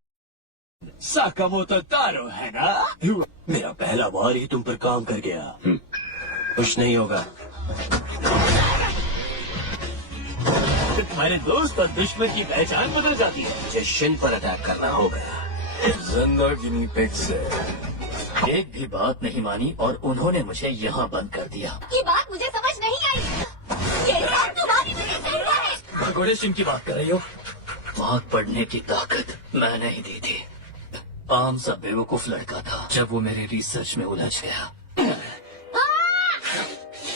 साकामोतो तारो है ना? मेरा पहला बार ही तुम पर काम कर गया। कुछ नहीं होगा। तुम्हारे दोस्त और दुश्मन की पहचान बदल जाती है। मुझे शिन पर अटैक करना होगा। जिंदगी पेट से एक भी बात नहीं मानी और उन्होंने मुझे यहाँ बंद कर दिया। ये बात मुझे समझ नहीं आई। ये सब तुम्हारी वजह से हुआ है। भगोड़े सिंह की बात कर रही हो? आग पढ़ने की ताकत मैं नहीं दी थी। आम सा बेवकूफ लड़का था जब वो मेरे रिसर्च में उलझ गया।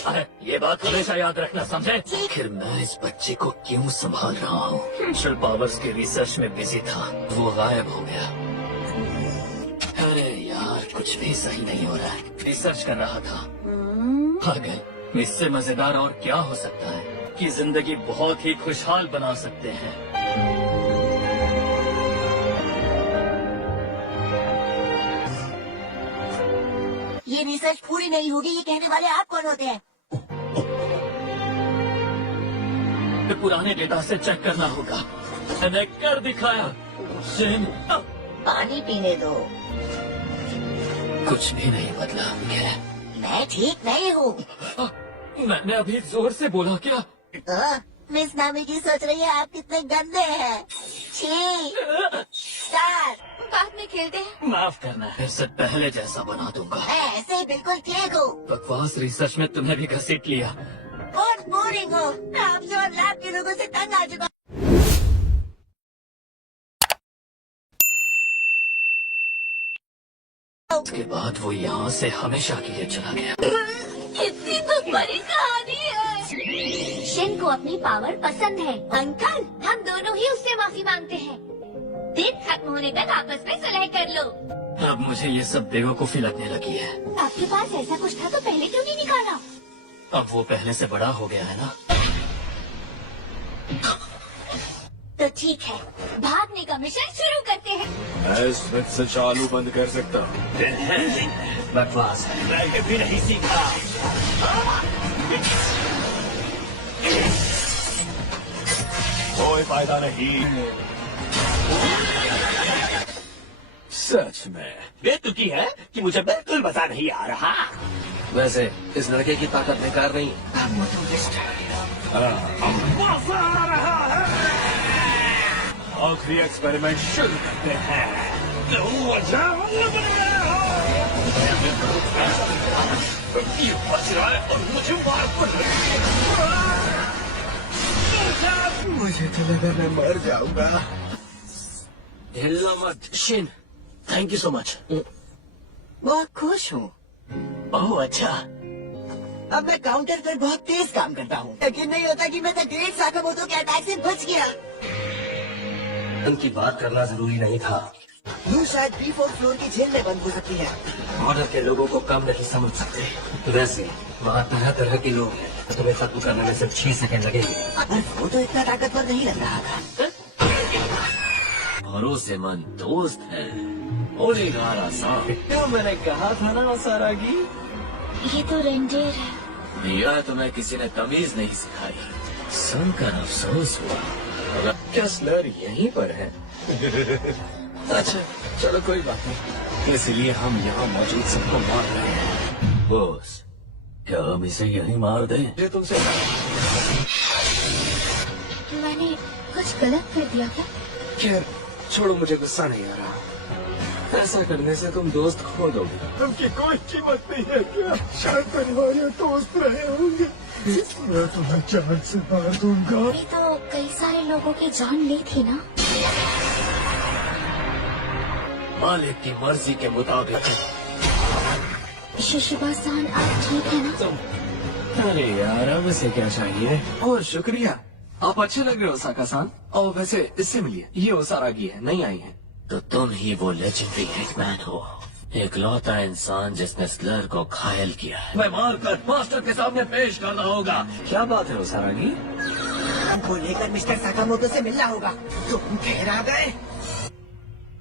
अरे ये बात हमेशा याद रखना, समझे? आखिर मैं इस बच्चे को क्यों संभाल रहा हूँ? शिल पावर्स के रिसर्च में बिजी था, वो गायब हो गया। अरे यार, कुछ भी सही नहीं हो रहा है। रिसर्च कर रहा था, पागल। इससे मजेदार और क्या हो सकता है कि जिंदगी बहुत ही खुशहाल बना सकते हैं। ये रिसर्च पूरी नहीं होगी, ये कहने वाले आप कौन होते हैं? पुराने डेटा से चेक करना होगा। मैंने कर दिखाया। शिन, पानी पीने दो। कुछ भी नहीं बदला। क्या? मैं ठीक नहीं हूँ। मैंने अभी जोर से बोला क्या? मिस नामिकी सोच रही है आप कितने गंदे हैं। छी, सर, बाद में खेलते हैं। माफ करना, इससे पहले जैसा बना दूंगा। मैं ऐसे ही बिल्कुल ठीक हूँ। बकवास रिसर्च में तुम्हें भी घसीट लिया। बहुत बोरिंग हो। मैं आपसे और लैब के लोगों से तंग आ चुका। उसके बाद वो यहाँ से हमेशा के लिए चला गया। कितनी दुख भरी कहानी है। शिन को अपनी पावर पसंद है। अंकल, हम दोनों ही उससे माफी मांगते हैं। दिन खत्म होने तक आपस में सुलह कर लो। अब मुझे ये सब बेवकूफी लगने लगी है। आपके पास ऐसा कुछ था तो पहले क्यों नहीं निकाला? अब वो पहले से बड़ा हो गया है ना। तो ठीक है, भागने का मिशन शुरू करते हैं। मैं स्मिथ से चालू बंद कर सकता हूँ। बकवास है, मैं कभी नहीं सीखा। कोई फायदा नहीं। सच में बेतुकी है कि मुझे बिल्कुल मजा नहीं आ रहा। वैसे इस लड़के की ताकत बेकार नहीं। मजा आ रहा है। आखिरी एक्सपेरिमेंट शुरू करते हैं। ये बच रहा है और मुझे मार पड़ रही है। मुझे तो लगा मैं मर जाऊंगा। हिलना मत Shin. Thank you so much. बहुत खुश हूँ। ओह अच्छा। अब मैं काउंटर पर बहुत तेज काम करता हूँ। यकीन नहीं होता कि मैं द ग्रेट साकामोतो के अटैक से बच गया। उनकी बात करना जरूरी नहीं था। यू शायद B4 फ्लोर की जेल में बंद हो सकती है। ऑर्डर के लोगों को कम नहीं समझ सकते। वैसे वहाँ तरह तरह के लोग हैं। तुम्हें खत्म करने में सिर्फ 6 सेकंड लगेंगे। पर वो तो इतना ताकतवर नहीं लग रहा था। भरोसेमंद दोस्त है। ओलिगारा साहब, क्यों मैंने कहा था ना ओसारागी? ये तो रेंडियर है। यह तुम्हें किसी ने तमीज नहीं सिखाई। सुनकर अफसोस हुआ। अगर क्या स्लर यहीं पर है? अच्छा चलो कोई बात नहीं, इसलिए हम यहाँ मौजूद सबको मार रहे हैं। बॉस, क्या हम इसे यहीं मार दें? मुझे तुमसे मैंने कुछ गलत कर दिया क्या? खैर छोड़ो, मुझे गुस्सा नहीं आ रहा। ऐसा करने से तुम दोस्त खो दोगे। उनकी कोई कीमत नहीं है क्या? शायद परिवार या दोस्त रहे होंगे। मैं तुम्हें जान से मार दूंगा। अभी तो कई सारे लोगों की जान ली थी ना। मालिक की मर्जी के मुताबिक। शिशिबा-सान, आप ठीक है ना? अरे यार, अब इसे क्या चाहिए? और शुक्रिया, आप अच्छे लग रहे हो साका-सान। और वैसे इससे मिलिए, ये ओसारागी है, नहीं आई है। तो तुम ही वो लेजेंडरी हिटमैन हो, इकलौता इंसान जिसने स्लर को घायल किया है। मैं मारकर मास्टर के सामने पेश करना होगा। क्या बात है ओसारागी? हमको लेकर मिस्टर साकामोटो से मिलना होगा। तुम फिर आ गए?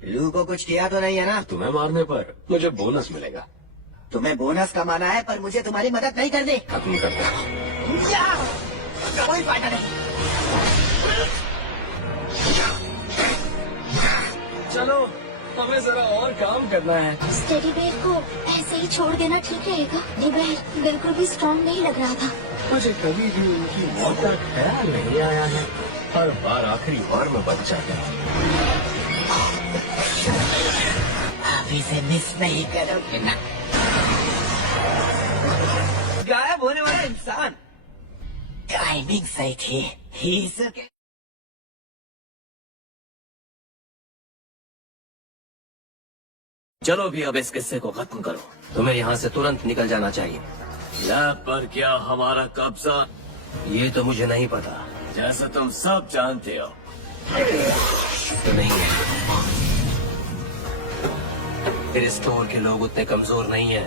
लू को कुछ किया तो नहीं है ना? तुम्हें मारने पर मुझे बोनस मिलेगा। तुम्हें बोनस कमाना है, पर मुझे तुम्हारी मदद नहीं करनी। खत्म करता हूँ। या! कोई फायदा नहीं। चलो, हमें जरा और काम करना है। स्टेडी बेयर को ऐसे ही छोड़ देना ठीक रहेगा? डिबेर बिल्कुल भी स्ट्रॉन्ग नहीं लग रहा था। मुझे कभी भी उनकी मौत का ख्याल नहीं आया है। हर बार आखिरी बार में बच जाता हूँ। आप इसे मिस नहीं करोगे ना? गायब होने वाला इंसान। टाइमिंग सही थी। ही सके। चलो भी अब इस किस्से को खत्म करो। तुम्हें यहाँ से तुरंत निकल जाना चाहिए। लैब पर क्या हमारा कब्जा? ये तो मुझे नहीं पता, जैसा तुम सब जानते हो। तो नहीं है, फिर स्टोर के लोग उतने कमजोर नहीं है।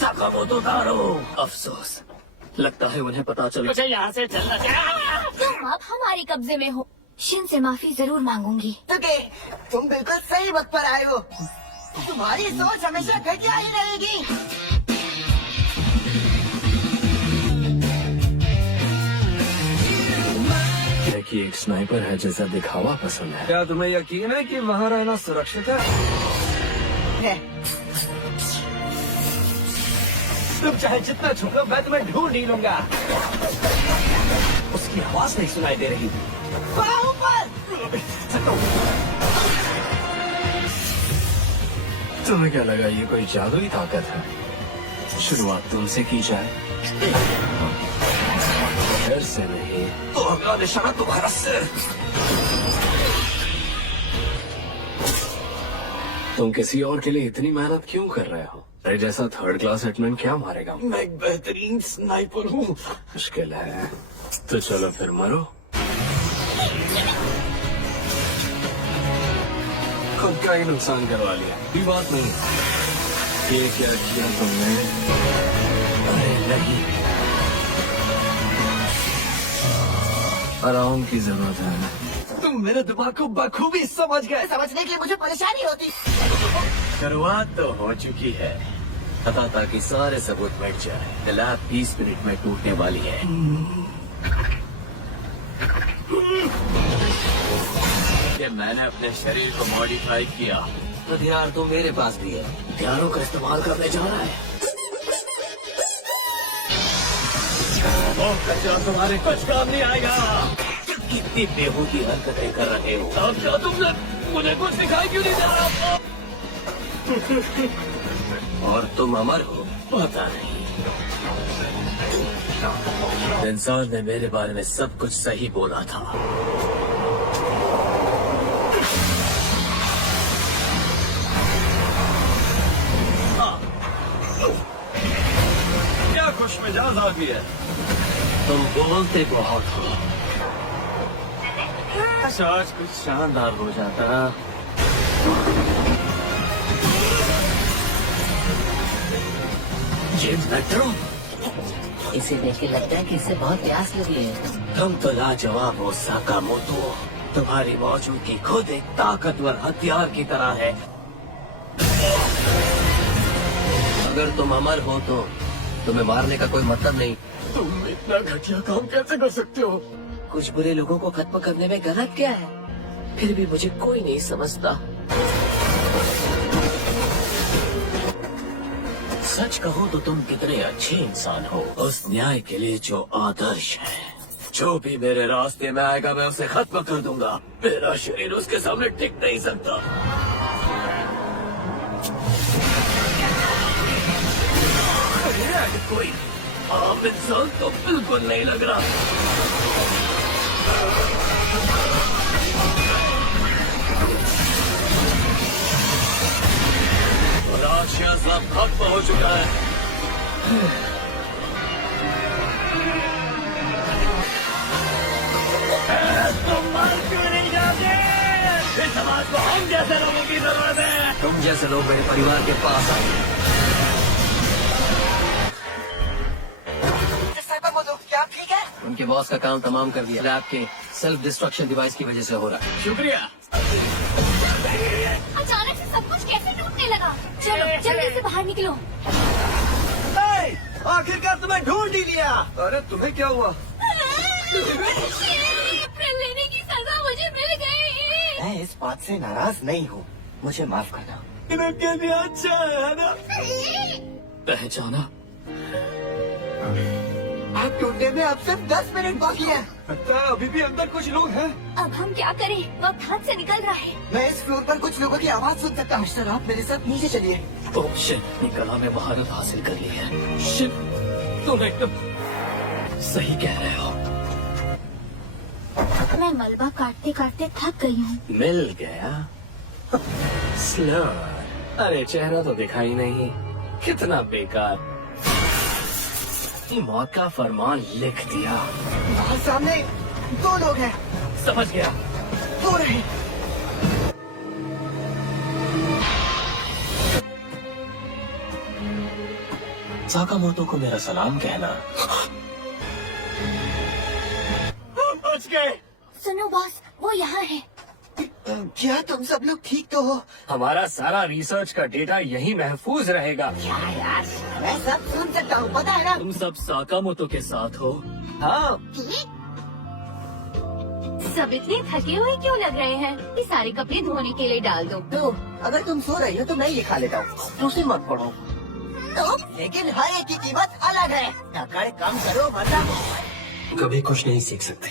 साकामोटो तारो, अफसोस, लगता है उन्हें पता चल। मुझे यहाँ से चलना चाहिए। तुम अब हमारे कब्जे में हो। शिन से माफी जरूर मांगूंगी। तुम बिल्कुल सही वक्त पर आए हो। तुम्हारी सोच हमेशा घटिया ही रहेगी। कि एक स्नाइपर है जैसा दिखावा पसंद है। क्या तुम्हें यकीन है कि वहाँ रहना सुरक्षित है? तुम चाहे जितना छुपो, मैं तुम्हें ढूंढ ही लूंगा। उसकी आवाज नहीं सुनाई दे रही। तुम्हें क्या लगा ये कोई जादुई ताकत है? शुरुआत तुमसे की जाए। फिर से नहीं तो अगला निशाना तुम्हारा सिर। तुम किसी और के लिए इतनी मेहनत क्यों कर रहे हो? अरे जैसा थर्ड क्लास हिटमैन क्या मारेगा? मैं एक बेहतरीन स्नाइपर हूँ। मुश्किल है, तो चलो फिर मरो। खुद का ही नुकसान करवा लिया। ये बात नहीं, ये क्या किया तुमने? अरे नहीं, आराम की जरूरत है। तुम मेरे दिमाग को बखूबी समझ गए। समझने के लिए मुझे परेशानी होती। शुरुआत तो हो चुकी है, पता था कि सारे सबूत मिट जाए। लैब 20 मिनट में टूटने वाली है। कि मैंने अपने शरीर को मॉडिफाई किया। हथियार तो मेरे पास भी है, हथियारों का इस्तेमाल करने जा रहा है। कच्चा तुम्हारे कुछ काम नहीं आएगा। कितनी बेहूदी हरकतें कर रहे हो। अब क्या तुमने मुझे कुछ दिखाई क्यों नहीं दे रहा? और तुम अमर हो? पता नहीं। इंसान ने मेरे बारे में सब कुछ सही बोला था। क्या खुश मिजाज आ गया? तुम बोलते बहुत हो। आज कुछ शानदार हो जाता। जेम्स मेट्रो, इसे देख के लगता है कि इससे बहुत प्यास लगी है। तुम तो लाजवाब हो साकामोटो। तुम्हारी मौजूदगी खुद एक ताकतवर हथियार की तरह है। अगर तुम अमर हो तो तुम्हें मारने का कोई मतलब नहीं। तुम इतना घटिया काम कैसे कर सकते हो? कुछ बुरे लोगों को खत्म करने में गलत क्या है? फिर भी मुझे कोई नहीं समझता। सच कहो तो तुम कितने अच्छे इंसान हो, उस न्याय के लिए जो आदर्श है। जो भी मेरे रास्ते में आएगा मैं उसे खत्म कर दूंगा। मेरा शरीर उसके सामने टिक नहीं सकता। कोई आम इंसान तो बिल्कुल नहीं लग रहा। राशिया सब खत्म हो चुका है। तुम मर क्यों नहीं जाते? इस समाज को हम जैसे लोगों की जरूरत है। तुम जैसे लोग मेरे परिवार के पास आए। क्या ठीक है? उनके बॉस का काम तमाम कर दिया। लैब के सेल्फ डिस्ट्रक्शन डिवाइस की वजह से हो रहा है। शुक्रिया। अचानक से सब कुछ कैसे टूटने लगा? चलो जल्दी से बाहर निकलो। आखिरकार तुम्हें ढूंढ ही लिया। अरे तुम्हें क्या हुआ? अप्रैल लेने की सजा मुझे मिल गई। मैं इस बात से नाराज नहीं हूँ, मुझे माफ करना। अच्छा है ना? पहचाना? आप ढूंढने में अब सिर्फ 10 मिनट बाकी है। लगता है अभी भी अंदर कुछ लोग हैं। अब हम क्या करें? वक्त हाथ से निकल रहा है। मैं इस फ्लोर पर कुछ लोगों की आवाज सुन सकता हूँ। मिस्टर, आप मेरे साथ नीचे चलिए। ओह शिट, अपनी कला में महारत हासिल कर ली है। शिट, तुम एकदम सही कह रहे हो। मैं मलबा काटते काटते थक गई हूँ। मिल गया स्लर। अरे चेहरा तो दिखाई नहीं। कितना बेकार। मौत का फरमान लिख दिया। वहाँ सामने 2 लोग हैं। समझ गया। वो रहे। साकामोटो को मेरा सलाम कहना। बच गए। सुनो बॉस, वो यहाँ है। क्या तुम सब लोग ठीक तो हो? हमारा सारा रिसर्च का डेटा यहीं महफूज रहेगा। क्या यार, मैं सब सुन सकता हूँ, पता है ना? तुम सब साकामोटो के साथ हो? हाँ। सब इतने थके हुए क्यों लग रहे हैं? ये सारे कपड़े धोने के लिए डाल दो। तो अगर तुम सो रही हो तो मैं ये खा लेता हूँ। तुझे मत पढ़ो। तो लेकिन हर एक की कीमत अलग है। टक्कर कम करो वरना कभी कुछ नहीं सीख सकते।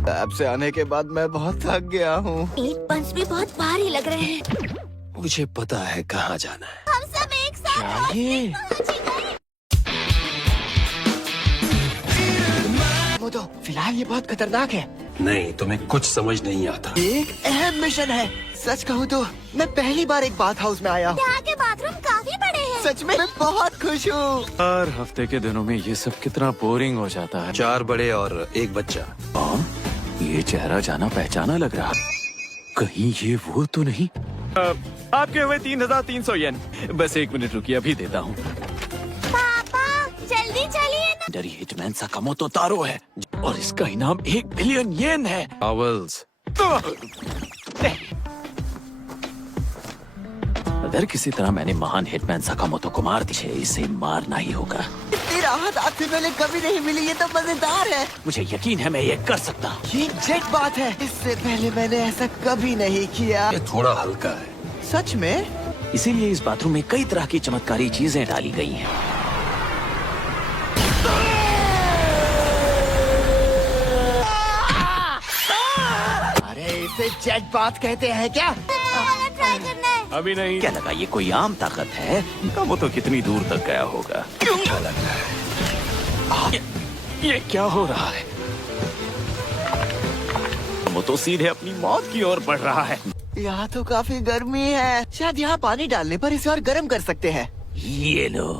लैब से आने के बाद मैं बहुत थक गया हूँ। 8 पंच भी बहुत भारी लग रहे हैं। मुझे पता है कहाँ जाना है। हम सब एक साथ ये वो तो फिलहाल ये बहुत खतरनाक है। नहीं, तुम्हें कुछ समझ नहीं आता। एक अहम मिशन है। सच कहूँ तो मैं पहली बार एक बाथ हाउस में आया हूँ। यहाँ के बाथरूम काफी बड़े हैं। सच में मैं बहुत खुश हूँ। हर हफ्ते के दिनों में ये सब कितना बोरिंग हो जाता है। 4 बड़े और 1 बच्चा। हाँ, ये चेहरा जाना पहचाना लग रहा। कहीं ये वो तो नहीं? आपके हुए 3300 येन। बस 1 मिनट रुकिए, अभी देता हूँ। पापा जल्दी चलिए ना। डरी हिटमैन साकामोटो तारो है और इसका इनाम 1 बिलियन येन है। पावल्स। अगर किसी तरह मैंने महान हिटमैन साकामोटो को मार दिया, इसे मारना ही होगा। इतनी राहत आज से पहले कभी नहीं मिली। ये तो मजेदार है। मुझे यकीन है मैं ये कर सकता हूँ। ये जेट बात है। इससे पहले मैंने ऐसा कभी नहीं किया। ये थोड़ा हल्का है। सच में? इसीलिए इस बाथरूम में कई तरह की चमत्कारी चीजें डाली गई हैं। अरे इसे जेट बात कहते हैं क्या? ट्राई करना है। अभी नहीं। क्या लगा ये कोई आम ताकत है? वो तो कितनी दूर तक गया होगा। क्या लग रहा है? ये क्या हो रहा है? वो तो सीधे अपनी मौत की ओर बढ़ रहा है। यहाँ तो काफी गर्मी है। शायद यहाँ पानी डालने पर इसे और गर्म कर सकते हैं। ये लो।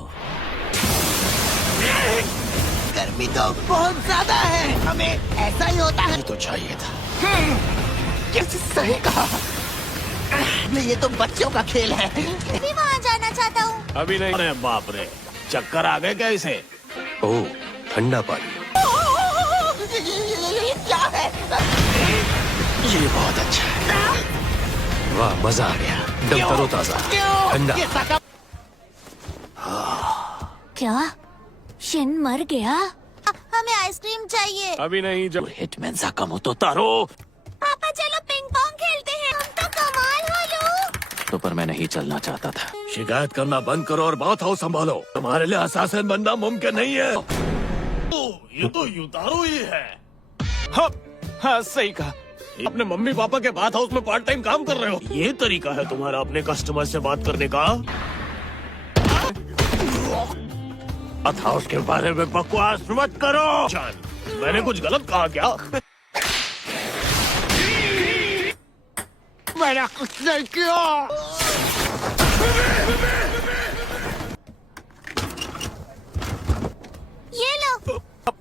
गर्मी तो बहुत ज्यादा है। हमें ऐसा ही होता है। तो चाहिए था। कैसे सही कहा। ये तो बच्चों का खेल है। मैं भी वहाँ जाना चाहता हूँ। अभी नहीं। अरे बाप रे, चक्कर आ गए क्या इसे? ओह, ठंडा पानी। क्या है? ये बहुत अच्छा है। वाह, मजा आ गया। एकदम तरोताजा, ठंडा। क्या शिन मर गया? हमें आइसक्रीम चाहिए। अभी नहीं, जब हिटमैन साकामोतो तारो। पापा चलो पिंग पोंग खेलते हैं। हम तो कमाल हो लो। तो पर मैं नहीं चलना चाहता था। शिकायत करना बंद करो और बात हाउस संभालो। तुम्हारे लिए असासिन बनना मुमकिन नहीं है। ये तो युतारो ही है। हाँ, सही कहा। अपने मम्मी पापा के बात हाउस में पार्ट टाइम काम कर रहे हो। ये तरीका है तुम्हारा अपने कस्टमर से बात करने का? बात हाउस के बारे में बकवास मत करो। जान, मैंने कुछ गलत कहा क्या? मैंने कुछ नहीं किया। ये लो।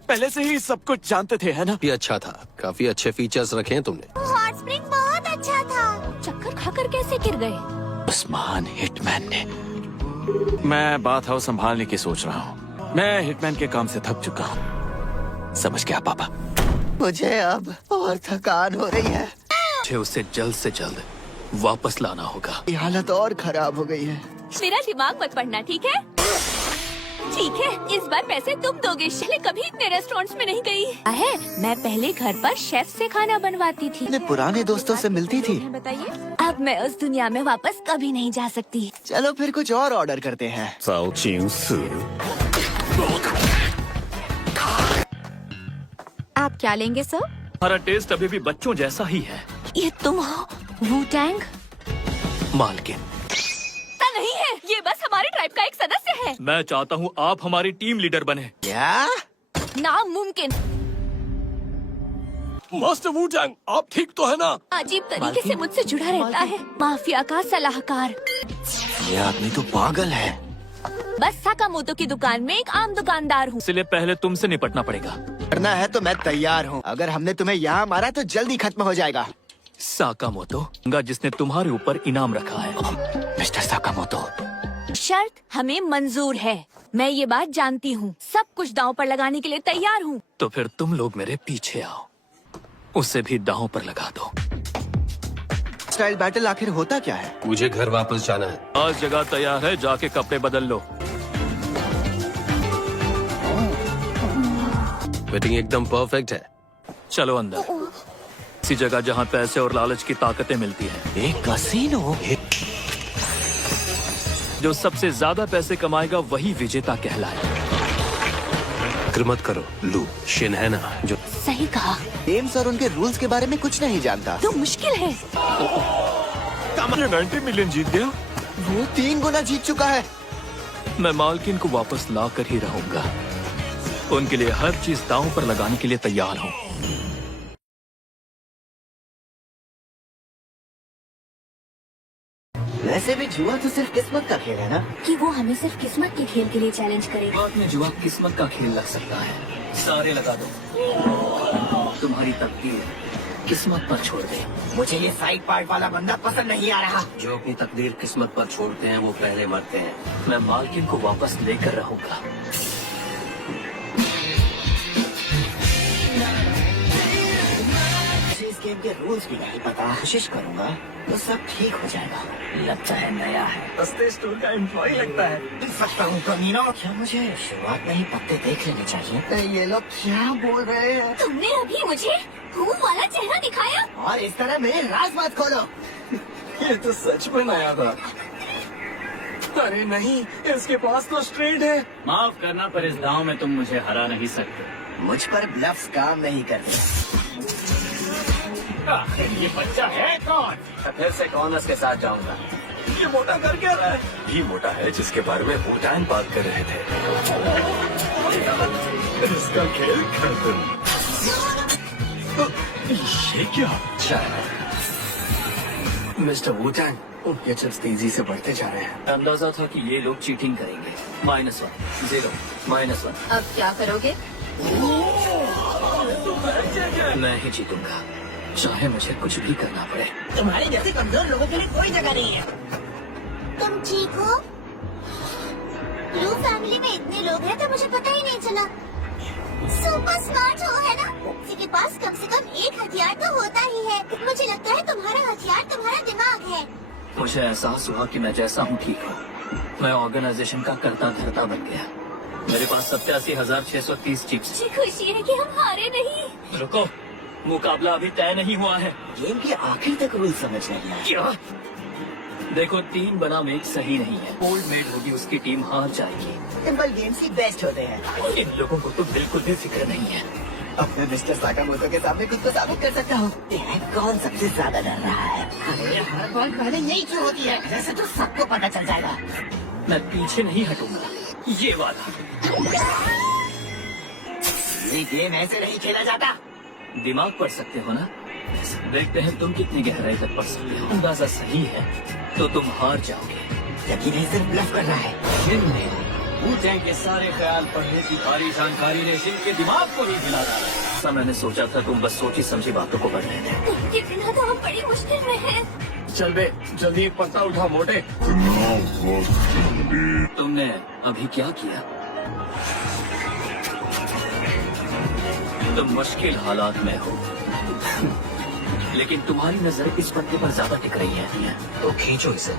पहले से ही सब कुछ जानते थे, है ना? ये अच्छा था। काफी अच्छे फीचर्स रखे हैं तुमने। हॉट स्प्रिंग बहुत अच्छा था। चक्कर खाकर कैसे गिर गए? उस महान हिटमैन ने। मैं बात हाउस संभालने की सोच रहा हूँ। मैं हिटमैन के काम से थक चुका हूँ। समझ गया पापा? मुझे अब और थकान हो रही है। मुझे उसे जल्द से जल्द वापस लाना होगा। ये हालत और खराब हो गई है। मेरा दिमाग मत पढ़ना, ठीक है? ठीक है, इस बार पैसे तुम दोगे। पहले कभी इतने रेस्टोरेंट्स में नहीं गई है। मैं पहले घर पर शेफ से खाना बनवाती थी। अपने पुराने दोस्तों से मिलती थी। बताइए। अब मैं उस दुनिया में वापस कभी नहीं जा सकती। चलो फिर कुछ और ऑर्डर करते हैं। आप क्या लेंगे सर? हमारा टेस्ट अभी भी बच्चों जैसा ही है। ये तुम हो वू टैंग? मालकिन नहीं है, ये बस हमारे ट्राइब का एक सदस्य है। मैं चाहता हूँ आप हमारी टीम लीडर बने। क्या? नामुमकिन। मास्टर वू टैंग, आप ठीक तो है ना? अजीब तरीके से मुझसे जुड़ा रहता है। माफिया का सलाहकार। ये आदमी तो पागल है। बस साकामोतो की दुकान में एक आम दुकानदार हूँ। इसलिए पहले तुमसे निपटना पड़ेगा। करना है तो मैं तैयार हूँ। अगर हमने तुम्हें यहाँ मारा तो जल्दी खत्म हो जाएगा। साकामोतो, जिसने तुम्हारे ऊपर इनाम रखा है। मिस्टर साकामोतो, शर्त हमें मंजूर है। मैं ये बात जानती हूँ। सब कुछ दांव पर लगाने के लिए तैयार हूँ। तो फिर तुम लोग मेरे पीछे आओ, उसे भी दांव पर लगा दो। स्टाइल बैटल आखिर होता क्या है? मुझे घर वापस जाना है। आज जगह तैयार है, जाके कपड़े बदल लो। मीटिंग एकदम परफेक्ट है। चलो अंदर। इसी जगह जहाँ पैसे और लालच की ताकतें मिलती हैं। एक कसीनो। जो सबसे ज्यादा पैसे कमाएगा वही विजेता कहलाए। फिक्र मत करो, लू शिन है ना जो। सही कहा। गेम्स और उनके रूल्स के बारे में कुछ नहीं जानता। तो मुश्किल है। 90 मिलियन जीत गया। वो 3 गुना जीत चुका है। मैं मालकिन को वापस ला कर ही रहूंगा। उनके लिए हर चीज दांव पर लगाने के लिए तैयार हूँ। वैसे भी जुआ तो सिर्फ किस्मत का खेल है ना? कि वो हमें सिर्फ किस्मत के खेल के लिए चैलेंज करेगा। बात में जुआ किस्मत का खेल लग सकता है। सारे लगा दो। तुम्हारी तकदीर किस्मत पर छोड़ दे। मुझे ये साइड पार्ट वाला बंदा पसंद नहीं आ रहा। जो अपनी तकदीर किस्मत पर छोड़ते हैं वो पहले मरते हैं। मैं मालकिन को वापस लेकर रहूंगा। इस गेम के रूल्स भी नहीं पता। कोशिश करूंगा तो सब ठीक हो जाएगा। लगता है नया है। सस्ते स्टोर का एम्प्लॉय लगता है। सकता हूँ कमीना। क्या मुझे शुरुआत में ही पत्ते देख लेने चाहिए? ये लोग क्या बोल रहे हैं? तुमने अभी मुझे घूम वाला चेहरा दिखाया और इस तरह मेरे राज मत खोलो। ये तो सच में नया था। अरे नहीं, इसके पास तो स्ट्रेट है। माफ करना, पर इस दांव में तुम मुझे हरा नहीं सकते। मुझ पर ब्लफ्स काम नहीं करते। ये बच्चा है कौन? फिर से कौन उसके साथ जाऊंगा? ये मोटा कर क्या रहा है? ये मोटा है जिसके बारे में भूटान बात कर रहे थे। इसका खेल खत्म। ये क्या? मिस्टर वुटान, उनके चिप्स तेजी से बढ़ते जा रहे हैं। अंदाजा था कि ये लोग चीटिंग करेंगे। -1, 0, -1। अब क्या करोगे? मैं ही जीतूंगा, चाहे मुझे कुछ भी करना पड़े। तुम्हारे जैसे कमजोर लोगों के लिए कोई जगह नहीं है। तुम ठीक हो? ब्लू फैमिली में इतने लोग हैं तो मुझे पता ही नहीं चला। सुपर स्मार्ट हो, है ना? किसी के पास कम से कम एक हथियार तो होता ही है। मुझे लगता है तुम्हारा हथियार तुम्हारा दिमाग है। मुझे एहसास हुआ कि मैं जैसा हूँ ठीक हूँ। मैं ऑर्गेनाइजेशन का करता धरता बन गया। मेरे पास 87,630 चिप्स। मुझे खुशी है कि हम हारे नहीं। रुको, मुकाबला अभी तय नहीं हुआ है। गेम के आखिर तक रूल समझ नहीं आया। क्या? देखो, 3 बनाम 1 सही नहीं है। ओल्ड मेड होगी, उसकी टीम हार जाएगी। सिंपल गेम्स ही बेस्ट होते हैं। इन लोगों को तो बिल्कुल भी फिक्र नहीं है। अब मैं मिस्टर साकामोटो के सामने खुद को साबित कर सकता हूँ। कौन सबसे ज्यादा डर रहा है? अरे हर बार पहले यही क्यों होती है? जैसे तो सबको पता चल जाएगा। मैं पीछे नहीं हटूंगा, ये वादा। ये गेम ऐसे नहीं खेला जाता। दिमाग पढ़ सकते हो ना? देखते हैं तुम कितनी गहराई तक पढ़ सकते हो। अंदाजा सही है तो तुम हार जाओगे। यकीन है सिर्फ ब्लफ कर रहा है। शिन ने वू-टैंग के सारे ख्याल पढ़ने की सारी जानकारी ने शिन के दिमाग को ही हिला डाला। ऐसा मैंने सोचा था तुम बस सोची समझी बातों को पढ़ रहे थे। इनके बिना तो हम बड़ी मुश्किल में हैं। चल बे, जल्दी एक पत्ता उठा मोटे। तुमने अभी क्या किया? तुम मुश्किल हालात में हो, लेकिन तुम्हारी नजर इस पत्ते पर ज्यादा टिक रही है, तो खींचो इसे।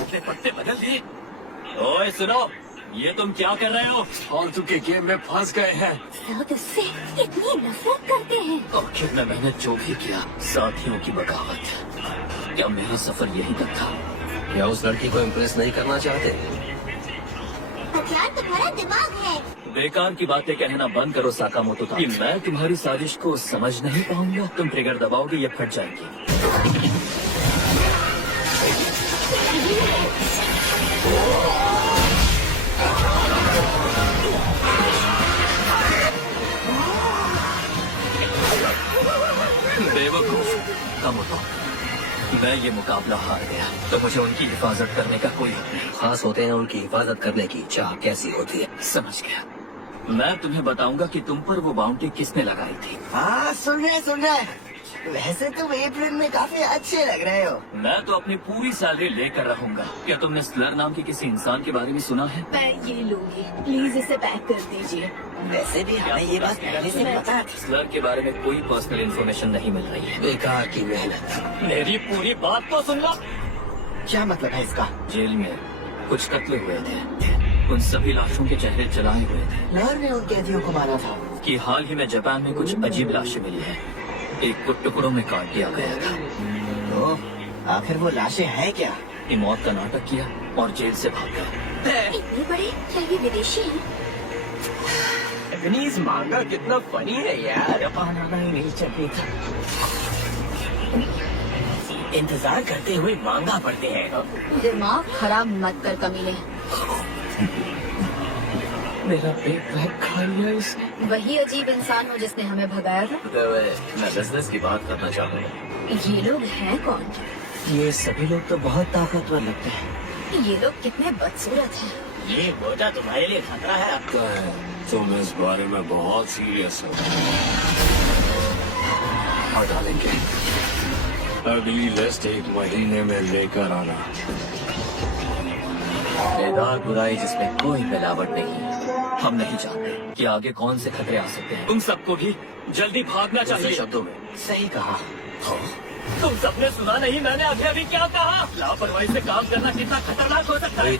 अपने पत्ते बदल दिए। ओए सुनो, ये तुम क्या कर रहे हो? फालतू के गेम में फंस गए हैं। सब उससे कितनी नफरत करते हैं। आखिर में मैंने जो भी किया, साथियों की बगावत। क्या मेरा सफर यहीं तक था? क्या उस लड़की को इम्प्रेस नहीं करना चाहते? हथियार तुम्हारा दिमाग है। बेकार की बातें कहना बंद करो साकामोटो। कि मैं तुम्हारी साजिश को समझ नहीं पाऊंगा। तुम ट्रिगर दबाओगे, ये फट जाएगी। बेवकूफ कामोटो, मैं ये मुकाबला हार गया तो मुझे उनकी हिफाजत करने का कोई हक नहीं। खास होते हैं उनकी हिफाजत करने की चाह कैसी होती है। समझ गया। मैं तुम्हें बताऊंगा कि तुम पर वो बाउंड्री किसने लगाई थी। हाँ सुन रहे। वैसे तुम एप्रिल में काफी अच्छे लग रहे हो। मैं तो अपनी पूरी सैलरी लेकर रहूंगा। क्या तुमने स्लर नाम के किसी इंसान के बारे में सुना है? मैं ये लूंगी, प्लीज इसे पैक कर दीजिए। वैसे भी हमें ये बात पहले से पता थी। स्लर के बारे में कोई पर्सनल इन्फॉर्मेशन नहीं मिल रही है। बेकार की मेहनत। मेरी पूरी बात तो सुन लो। क्या मतलब है इसका? जेल में कुछ कत्ल हुए थे। उन सभी लाशों के चेहरे जलाए हुए थे। लहर ने उन कैदियों को मारा था। कि हाल ही में जापान में कुछ अजीब लाशें मिली है। एक को टुकड़ों में काट दिया गया था। तो आखिर वो लाशें हैं क्या? ये मौत का नाटक किया और जेल से भाग गए। इतने बड़े? क्या ये विदेशी हैं? जैपनीज मांगा कितना फनी है यार। जापान आना ही नहीं चाहिए था। इंतजार करते हुए मांगा पड़ते हैं। दिमाग खराब मत कर कमीने। मेरा पेट वह खा लिया इसने। वही अजीब इंसान हो जिसने हमें भगाया था। मैं बिजनेस की बात करना चाहूँगा। ये लोग हैं कौन? ये सभी लोग तो बहुत ताकतवर लगते हैं। ये लोग कितने बदसूरत हैं। ये मोटा तुम्हारे लिए खतरा है। लगता है तुम इस बारे में बहुत सीरियस हो। और डालेंगे अगली लिस्ट 1 महीने में लेकर आना। बेदार बुराई जिसमें कोई मिलावट नहीं। हम नहीं जानते कि आगे कौन से खतरे आ सकते हैं। तुम सबको भी जल्दी भागना चाहिए। शब्दों में सही कहा। तुम सबने सुना नहीं मैंने अभी अभी क्या कहा? लापरवाही से काम करना कितना खतरनाक हो सकता है।